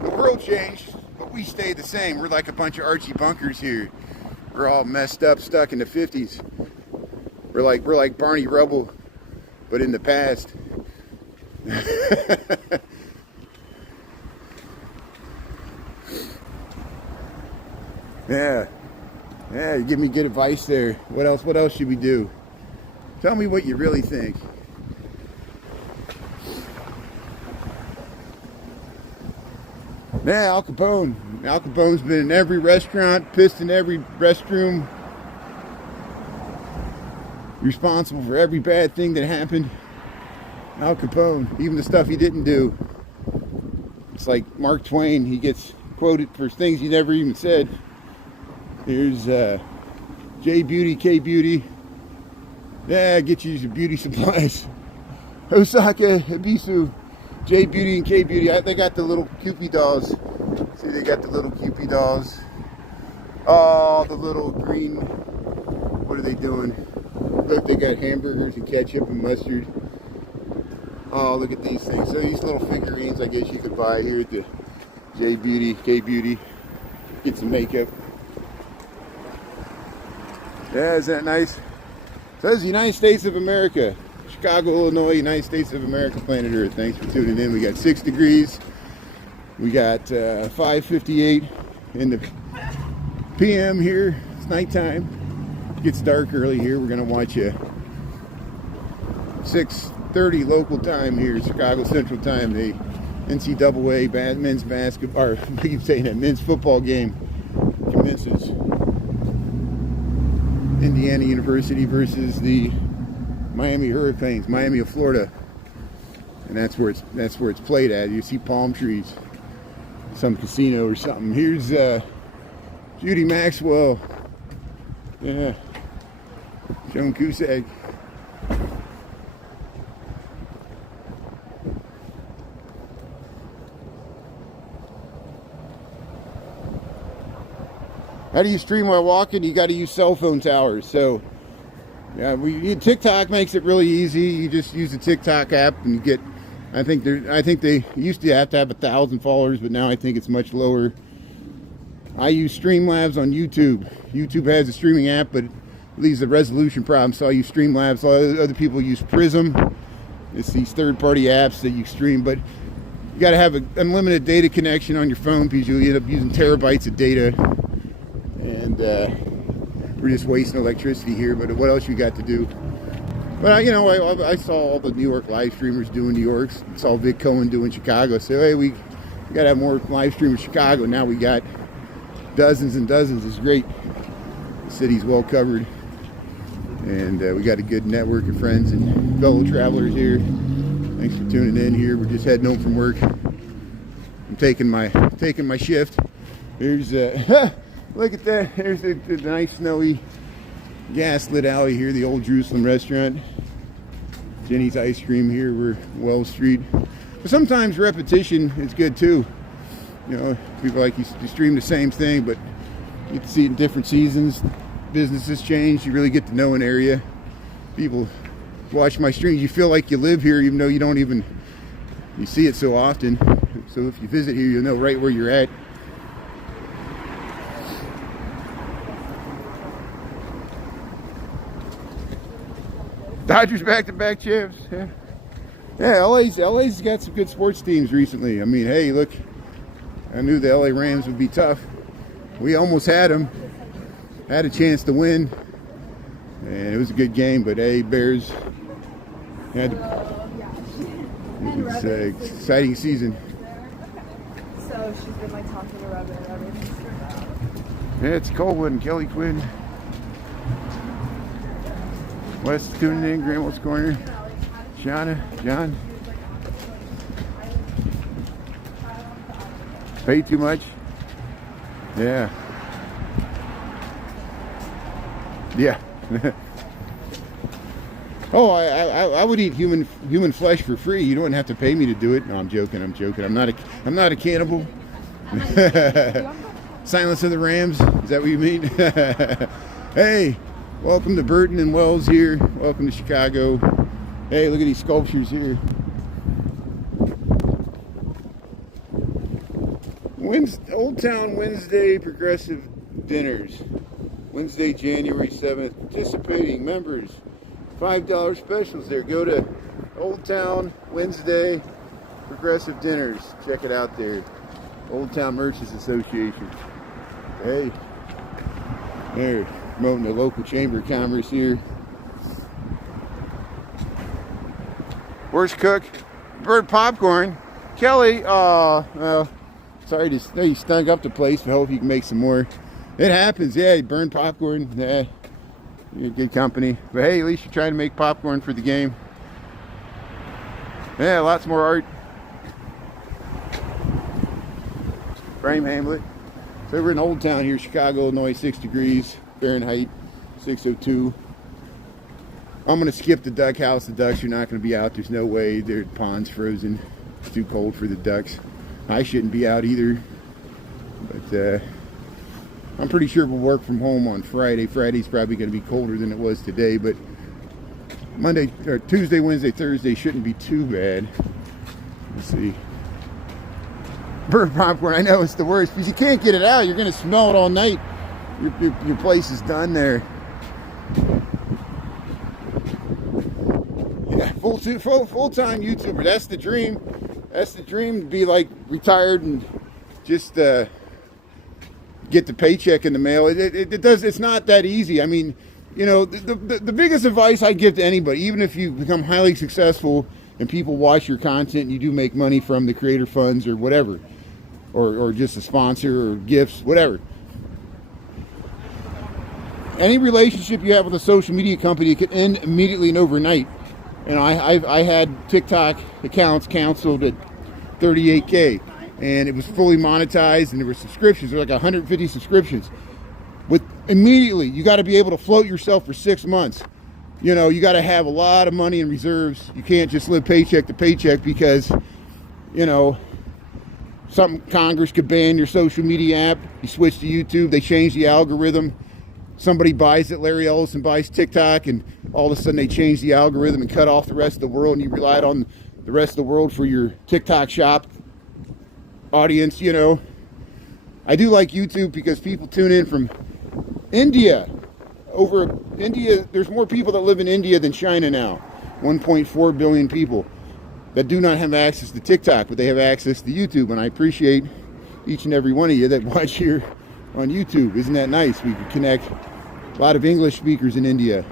The world changed, but we stayed the same. We're like a bunch of Archie Bunkers here. We're all messed up, stuck in the 50s. We're like Barney Rubble, but in the past. Yeah. Yeah, you give me good advice there. What else should we do? Tell me what you really think. Yeah, Al Capone. Al Capone's been in every restaurant, pissed in every restroom. Responsible for every bad thing that happened. Al Capone, even the stuff he didn't do. It's like Mark Twain, he gets quoted for things he never even said. Here's J Beauty, K Beauty. Yeah, get you some beauty supplies. Osaka, Ibisu, J Beauty and K Beauty. They got the little Kewpie dolls. See, they got the little Kewpie dolls. Oh, the little green. What are they doing? Look, they got hamburgers and ketchup and mustard. Oh, look at these things. So these little figurines, I guess you could buy here at the J Beauty, K Beauty. Get some makeup. Yeah, isn't that nice? It says United States of America. Chicago, Illinois, United States of America, planet Earth. Thanks for tuning in. We got 6 degrees. We got 5:58 in the PM here. It's nighttime. It gets dark early here. We're going to watch a 6:30 local time here, Chicago Central Time. The NCAA men's basketball, or I keep saying that, men's football game commences. Indiana University versus the Miami Hurricanes, Miami of Florida, and that's where it's played at. You see palm trees, some casino or something. Here's Judy Maxwell, yeah, Joan Cusack. How do you stream while walking? You got to use cell phone towers. So, yeah, TikTok makes it really easy. You just use the TikTok app and you get I think they used to have 1,000 followers, but now I think it's much lower. I use Streamlabs on YouTube. YouTube has a streaming app, but it leaves a resolution problem, so I use Streamlabs. A lot of other people use Prism. It's these third-party apps that you stream, but you got to have an unlimited data connection on your phone because you end up using terabytes of data, and we're just wasting electricity here. But what else you got to do? But I saw all the New York live streamers doing New York. Saw Vic Cohen doing Chicago. So hey, we got to have more live streamers in Chicago. Now we got dozens and dozens. It's great. The city's well covered, and we got a good network of friends and fellow travelers here. Thanks for tuning in here. We're just heading home from work. I'm taking my shift. There's look at that. There's the nice snowy gas-lit alley here, the Old Jerusalem restaurant. Jenny's Ice Cream here. We're Wells Street. But sometimes repetition is good too. You know, people like you stream the same thing, but you get to see it in different seasons. Businesses change. You really get to know an area. People watch my streams. You feel like you live here, even though you see it so often. So if you visit here, you'll know right where you're at. Dodgers back-to-back champs. Yeah, LA's got some good sports teams recently. I mean, hey, look, I knew the LA Rams would be tough. We almost had them. Had a chance to win. And it was a good game, but hey, Bears had it was an exciting season. So she's been like talking to Robin ever since. Yeah, it's Colwood and Kelly Quinn. Wes tuning in, Grandma's Corner. Shauna, John. Pay too much? Yeah. Yeah. Oh, I would eat human flesh for free. You don't have to pay me to do it. No, I'm joking. I'm not a cannibal. Silence of the Rams. Is that what you mean? Hey, welcome to Burton and Wells here. Welcome to Chicago. Hey, look at these sculptures here. Old Town Wednesday Progressive Dinners. Wednesday, January 7th. Participating members. $5 specials there. Go to Old Town Wednesday Progressive Dinners. Check it out there. Old Town Merchants Association. Hey. They're promoting the local Chamber of Commerce here. Worst cook. Bird popcorn. Kelly, well, sorry to say you stunk up the place, but I hope you can make some more. It happens, yeah, you burn popcorn. Yeah, you're good company. But hey, at least you're trying to make popcorn for the game. Yeah, lots more art. Frame Hamlet. So we're in Old Town here, Chicago, Illinois, 6 degrees Fahrenheit, 602. I'm going to skip the duck house. The ducks are not going to be out. There's no way. Their pond's frozen. It's too cold for the ducks. I shouldn't be out either. But I'm pretty sure we'll work from home on Friday. Friday's probably going to be colder than it was today, but Monday or Tuesday, Wednesday, Thursday shouldn't be too bad. Let's see. Bird popcorn, I know it's the worst because you can't get it out. You're going to smell it all night. Your place is done there. Yeah, full-time YouTuber. That's the dream. That's the dream, to be like retired and just get the paycheck in the mail. It's not that easy. I mean, you know, the biggest advice I give to anybody, even if you become highly successful and people watch your content and you do make money from the creator funds or whatever, or just a sponsor or gifts, whatever. Any relationship you have with a social media company could end immediately and overnight. And I had TikTok accounts canceled at 38K, and it was fully monetized, and there were subscriptions. There were like 150 subscriptions. With immediately, you got to be able to float yourself for 6 months. You know, you got to have a lot of money in reserves. You can't just live paycheck to paycheck because, you know, Congress could ban your social media app. You switch to YouTube, they change the algorithm. Somebody buys it, Larry Ellison buys TikTok, and all of a sudden they change the algorithm and cut off the rest of the world, and you relied on the rest of the world for your TikTok shop audience, you know. I do like YouTube because people tune in from India. Over India, there's more people that live in India than China now. 1.4 billion people that do not have access to TikTok, but they have access to YouTube. And I appreciate each and every one of you that watch here on YouTube. Isn't that nice? We can connect a lot of English speakers in India.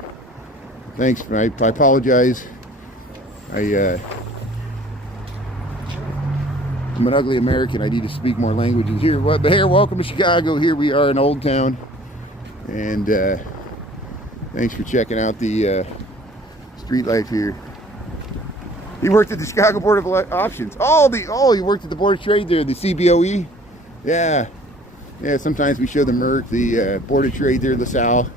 Thanks. I apologize. I'm an ugly American. I need to speak more languages here. But here, welcome to Chicago. Here we are in Old Town. And thanks for checking out the street life here. You worked at the Chicago Board of Options. You worked at the Board of Trade there, the CBOE. Yeah. Sometimes we show the MERC, the Board of Trade there, LaSalle.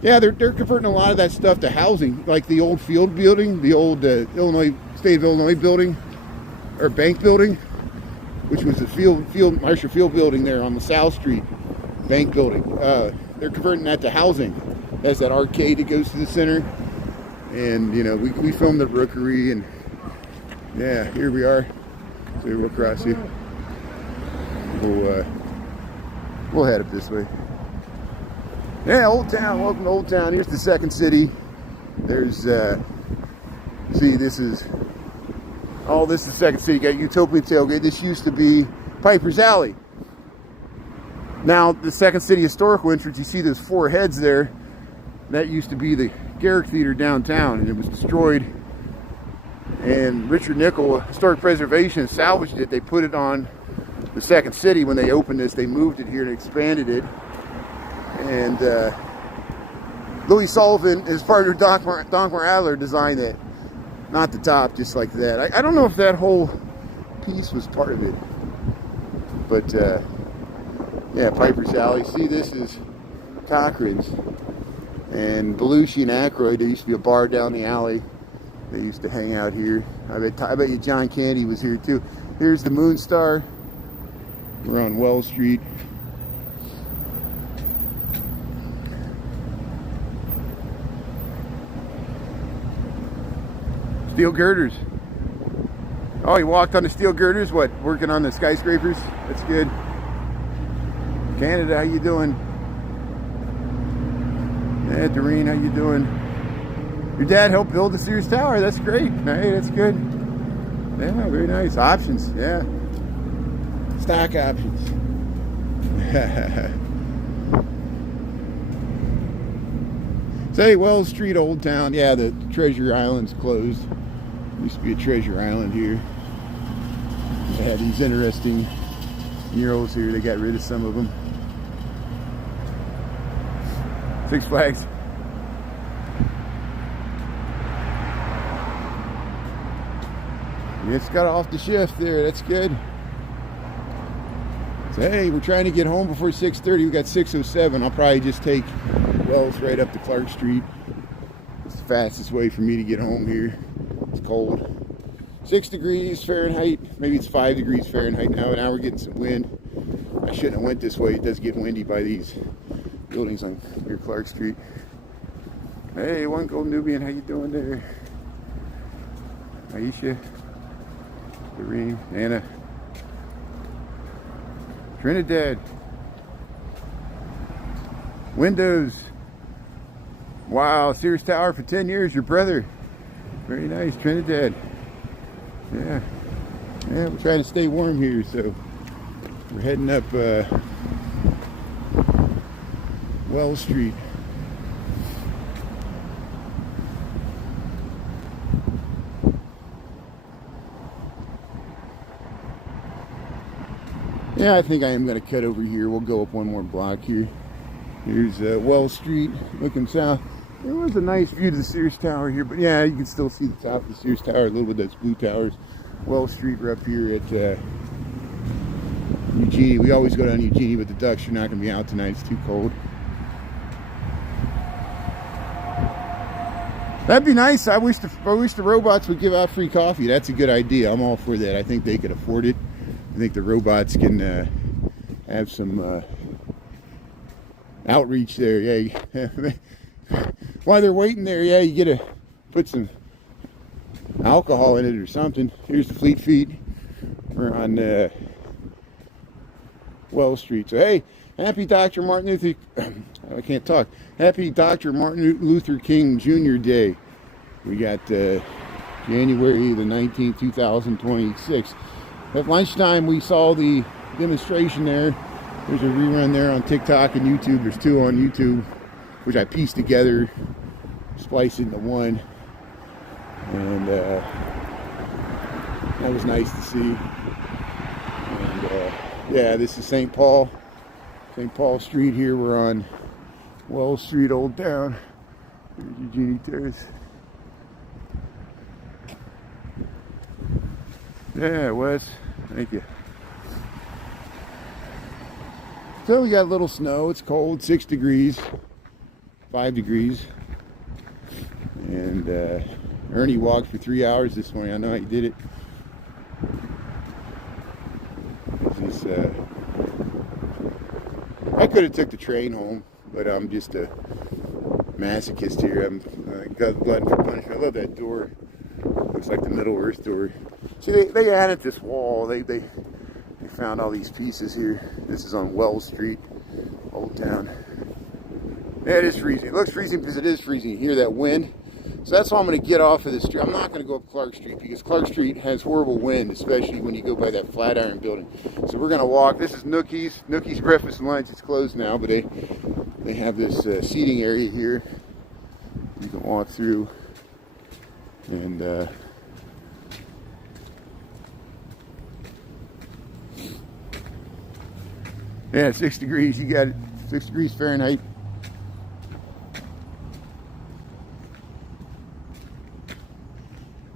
Yeah, they're converting a lot of that stuff to housing, like the old field building, the old State of Illinois building, or bank building, which was the Marshall Field building there on LaSalle Street, bank building. They're converting that to housing. That's that arcade that goes to the center. And, you know, we filmed the Rookery, and yeah, here we are. So we'll cross here. We'll head up this way. Yeah, Old Town. Welcome to Old Town. Here's the second city. There's, see, this is the second city. You got Utopian Tailgate. This used to be Piper's Alley. Now, the second city historical entrance, you see those four heads there. That used to be the Garrick Theater downtown, and it was destroyed. And Richard Nickel, Historic Preservation, salvaged it. They put it on the second city when they opened this. They moved it here and expanded it. And Louis Sullivan, his partner Donkmar Adler, designed that. Not the top, just like that. I don't know if that whole piece was part of it. But, yeah, Piper's Alley. See, this is Cochran's. And Belushi and Aykroyd, there used to be a bar down the alley. They used to hang out here. I bet you John Candy was here too. Here's the Moon Star. We're on Wells Street. Steel girders. Oh, you walked on the steel girders? What, working on the skyscrapers? That's good. Canada, how you doing? Yeah, Doreen, how you doing? Your dad helped build the Sears Tower. That's great. Hey, that's good. Yeah, very nice. Options, yeah. Stock options. Say, Wells Street, Old Town. Yeah, the Treasure Island's closed. Used to be a Treasure Island here. They had these interesting murals here. They got rid of some of them. Six Flags. It's got off the shift there. That's good. So, hey, we're trying to get home before 6:30. We got 6:07. I'll probably just take Wells right up to Clark Street. It's the fastest way for me to get home here. It's cold. 6 degrees Fahrenheit. Maybe it's 5 degrees Fahrenheit now. Now we're getting some wind. I shouldn't have went this way. It does get windy by these buildings on near Clark Street. Hey, one Gold Nubian, how you doing there? Aisha, Doreen, Anna, Trinidad, Windows. Wow, Sears Tower for 10 years. Your brother, very nice, Trinidad. Yeah, we're trying to stay warm here, so we're heading up Wells Street. Yeah, I think I am going to cut over here. We'll go up one more block here. Here's Wells Street, looking south. There was a nice view to the Sears Tower here, but yeah, you can still see the top of the Sears Tower, a little bit of those blue towers. Wells Street, we're up here at Eugenie. We always go down Eugenie, but the Ducks are not going to be out tonight. It's too cold. That'd be nice. I wish the robots would give out free coffee. That's a good idea. I'm all for that. I think they could afford it. I think the robots can have some outreach there. Yeah. While they're waiting there, yeah, you get to put some alcohol in it or something. Here's the Fleet Feet. We're on Wells Street. So hey, happy Dr. Martin Luther. I can't talk. Happy Dr. Martin Luther King Jr. Day. We got January the 19th, 2026. At lunchtime, we saw the demonstration there. There's a rerun there on TikTok and YouTube. There's two on YouTube, which I pieced together, spliced into one. And that was nice to see. And yeah, this is St. Paul Street here. We're on Wells Street, Old Town. Here's Eugenie Terrace. Yeah, Wes, thank you. So we got a little snow. It's cold, 6 degrees, 5 degrees. And Ernie walked for 3 hours this morning. I know he did it. I could have took the train home, but I'm just a masochist here. I'm got glutton for punishment. I love that door. Looks like the Middle Earth door. See, they added this wall. They found all these pieces here. This is on Wells Street, Old Town. Yeah, it is freezing. It looks freezing because it is freezing. You hear that wind? So that's why I'm going to get off of this street. I'm not going to go up Clark Street because Clark Street has horrible wind, especially when you go by that Flatiron building. So we're going to walk. This is Nookie's. Nookie's Breakfast and Lunch. It's closed now, but they have this seating area here. You can walk through. And yeah, 6 degrees. You got it. 6 degrees Fahrenheit.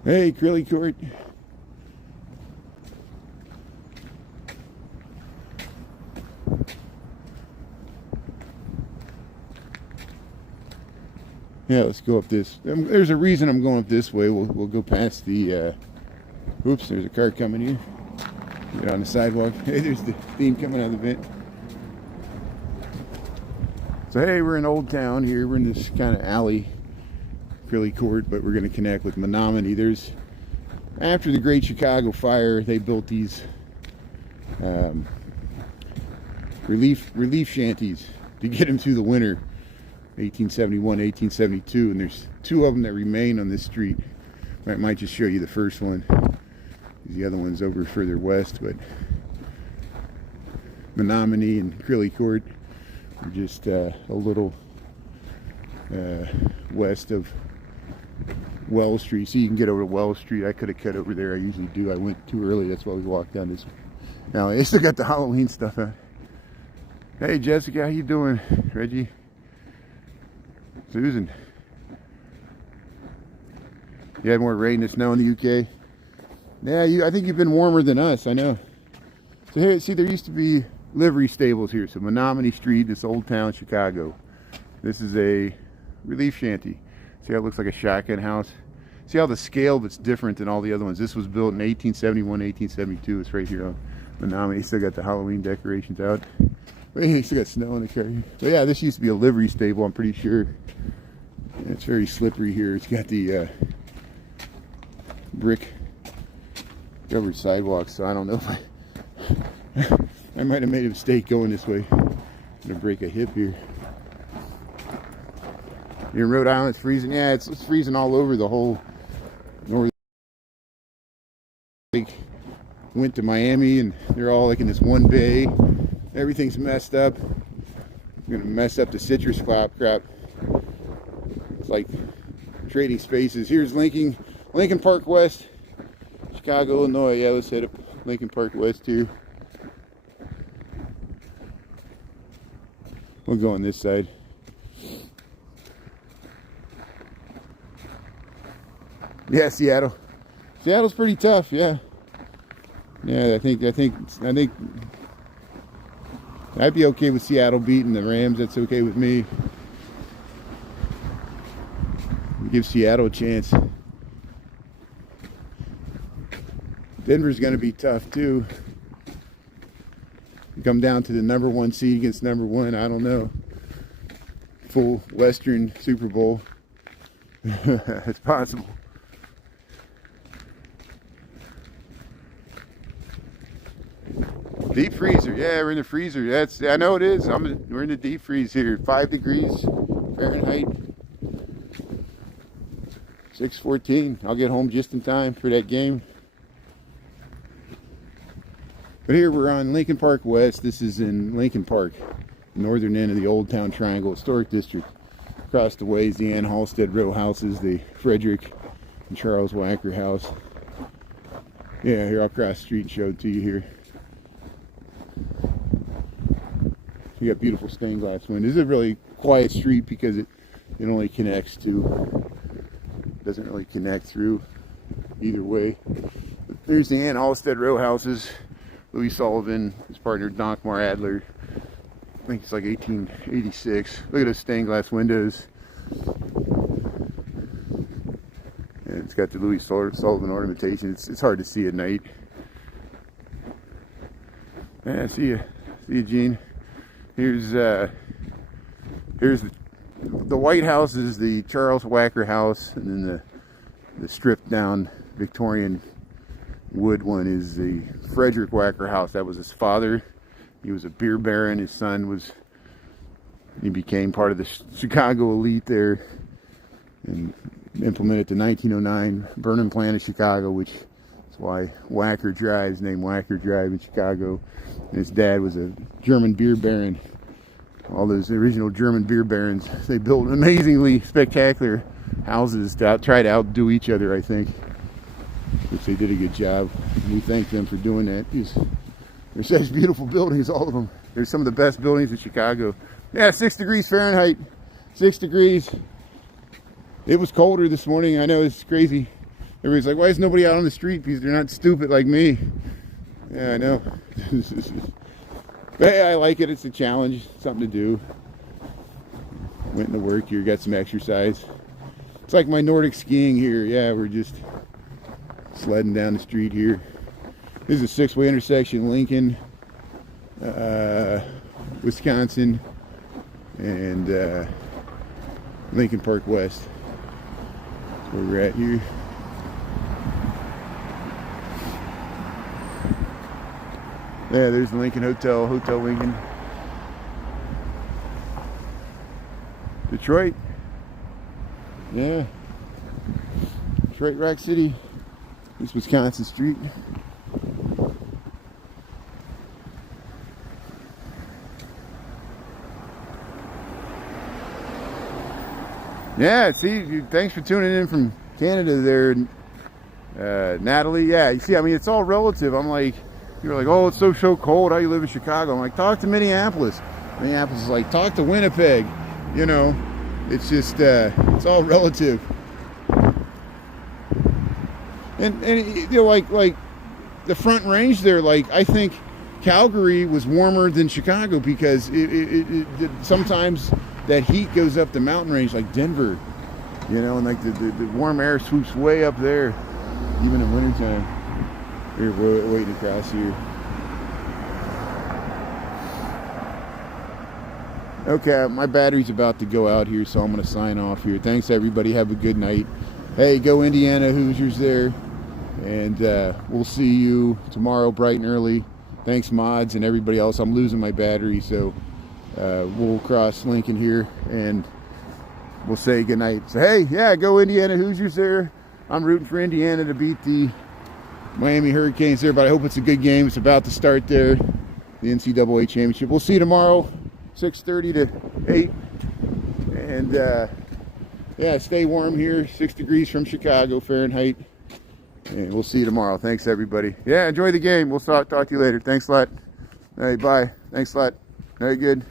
Hey, Crilly Court. Yeah, let's go up this. There's a reason I'm going up this way. We'll go past the. Oops, there's a car coming here. Get on the sidewalk. Hey, there's the theme coming out of the vent. So hey, we're in Old Town here. We're in this kind of alley, Crilly Court, but we're going to connect with Menominee. There's, after the Great Chicago Fire, they built these relief shanties to get them through the winter, 1871, 1872, and there's two of them that remain on this street. I might just show you the first one. The other one's over further west, but Menominee and Crilly Court are just a little west of Wells Street. So you can get over to Wells Street. I could have cut over there. I usually do. I went too early. That's why we walked down this. Now they still got the Halloween stuff out. Hey Jessica, how you doing? Reggie, Susan. You had more rain and snow in the UK. Yeah, I think you've been warmer than us. I know. So here, see, there used to be livery stables here. So Menominee Street, this Old Town, Chicago. This is a relief shanty. See how it looks like a shotgun house? See how the scale that's different than all the other ones. This was built in 1871, 1872. It's right here on Menominee. Still got the Halloween decorations out. But yeah, still got snow in the car. But yeah, this used to be a livery stable, I'm pretty sure. And it's very slippery here. It's got the brick covered sidewalks, so I don't know if I might have made a mistake going this way. I'm gonna break a hip here. Here in Rhode Island, it's freezing. Yeah, it's freezing all over the whole northern. Went to Miami, and they're all like in this one bay. Everything's messed up. I'm gonna mess up the citrus crop. It's like trading spaces. Here's Lincoln Park West, Chicago, Illinois. Yeah, let's head up Lincoln Park West here. We'll go on this side. Yeah, Seattle. Seattle's pretty tough. Yeah. Yeah, I think I'd be okay with Seattle beating the Rams. That's okay with me. Give Seattle a chance. Denver's going to be tough too. You come down to the number one seed against number one. I don't know. Full Western Super Bowl. It's possible. Deep freezer. Yeah, we're in the freezer. I know it is. We're in the deep freeze here. 5 degrees Fahrenheit. 6:14. I'll get home just in time for that game. But here we're on Lincoln Park West. This is in Lincoln Park, northern end of the Old Town Triangle Historic District. Across the way is the Ann Halstead row houses, the Frederick and Charles Wacker house. Yeah, here I'll cross the street and show it to you here. You got beautiful stained glass windows. This is a really quiet street because it only connects to, doesn't really connect through either way. But there's the Ann Halstead row houses. Louis Sullivan, his partner Donkmar Adler. I think it's like 1886. Look at those stained glass windows. And it's got the Louis Sullivan ornamentation. It's hard to see at night. Yeah, see you, Gene. Here's the White House is the Charles Wacker house, and then the stripped down Victorian wood one is the Frederick Wacker house. That was his father. He was a beer baron. His son he became part of the Chicago elite there and implemented the 1909 Burnham Plan of Chicago, which is why Wacker Drive is named Wacker Drive in Chicago. And his dad was a German beer baron. All those original German beer barons, they built amazingly spectacular houses to try to outdo each other, I think. Which they did a good job. And we thank them for doing that. They're such beautiful buildings, all of them. They're some of the best buildings in Chicago. Yeah, 6 degrees Fahrenheit. 6 degrees. It was colder this morning. I know, it's crazy. Everybody's like, why is nobody out on the street? Because they're not stupid like me. Yeah, I know. But hey, I like it. It's a challenge. Something to do. Went into work here. Got some exercise. It's like my Nordic skiing here. Yeah, we're just sledding down the street here. This is a 6-way intersection, Lincoln, Wisconsin, and Lincoln Park West. That's where we're at here. Yeah, there's the Lincoln Hotel, Hotel Lincoln. Detroit. Yeah. Detroit, Rock City. This is Wisconsin Street. Yeah, see, thanks for tuning in from Canada there, Natalie. Yeah, you see, I mean, it's all relative. I'm like, you're like, oh, it's so cold. How you live in Chicago? I'm like, talk to Minneapolis. Minneapolis is like, talk to Winnipeg. You know, it's just, it's all relative. And you know, like the Front Range there, like, I think Calgary was warmer than Chicago because it sometimes that heat goes up the mountain range, like Denver, you know, and like the warm air swoops way up there, even in wintertime. We're waiting across here. Okay, my battery's about to go out here, so I'm going to sign off here. Thanks, everybody. Have a good night. Hey, go Indiana, Hoosiers there. And we'll see you tomorrow bright and early. Thanks, mods, and everybody else. I'm losing my battery, so we'll cross Lincoln here, and we'll say goodnight. So, hey, yeah, go Indiana, Hoosiers there. I'm rooting for Indiana to beat the Miami Hurricanes there, but I hope it's a good game. It's about to start there, the NCAA championship. We'll see you tomorrow, 6:30 to 8. And, yeah, stay warm here, 6 degrees from Chicago, Fahrenheit. And we'll see you tomorrow. Thanks, everybody. Yeah, enjoy the game. We'll talk to you later. Thanks a lot. All right, bye. Thanks a lot. Very good.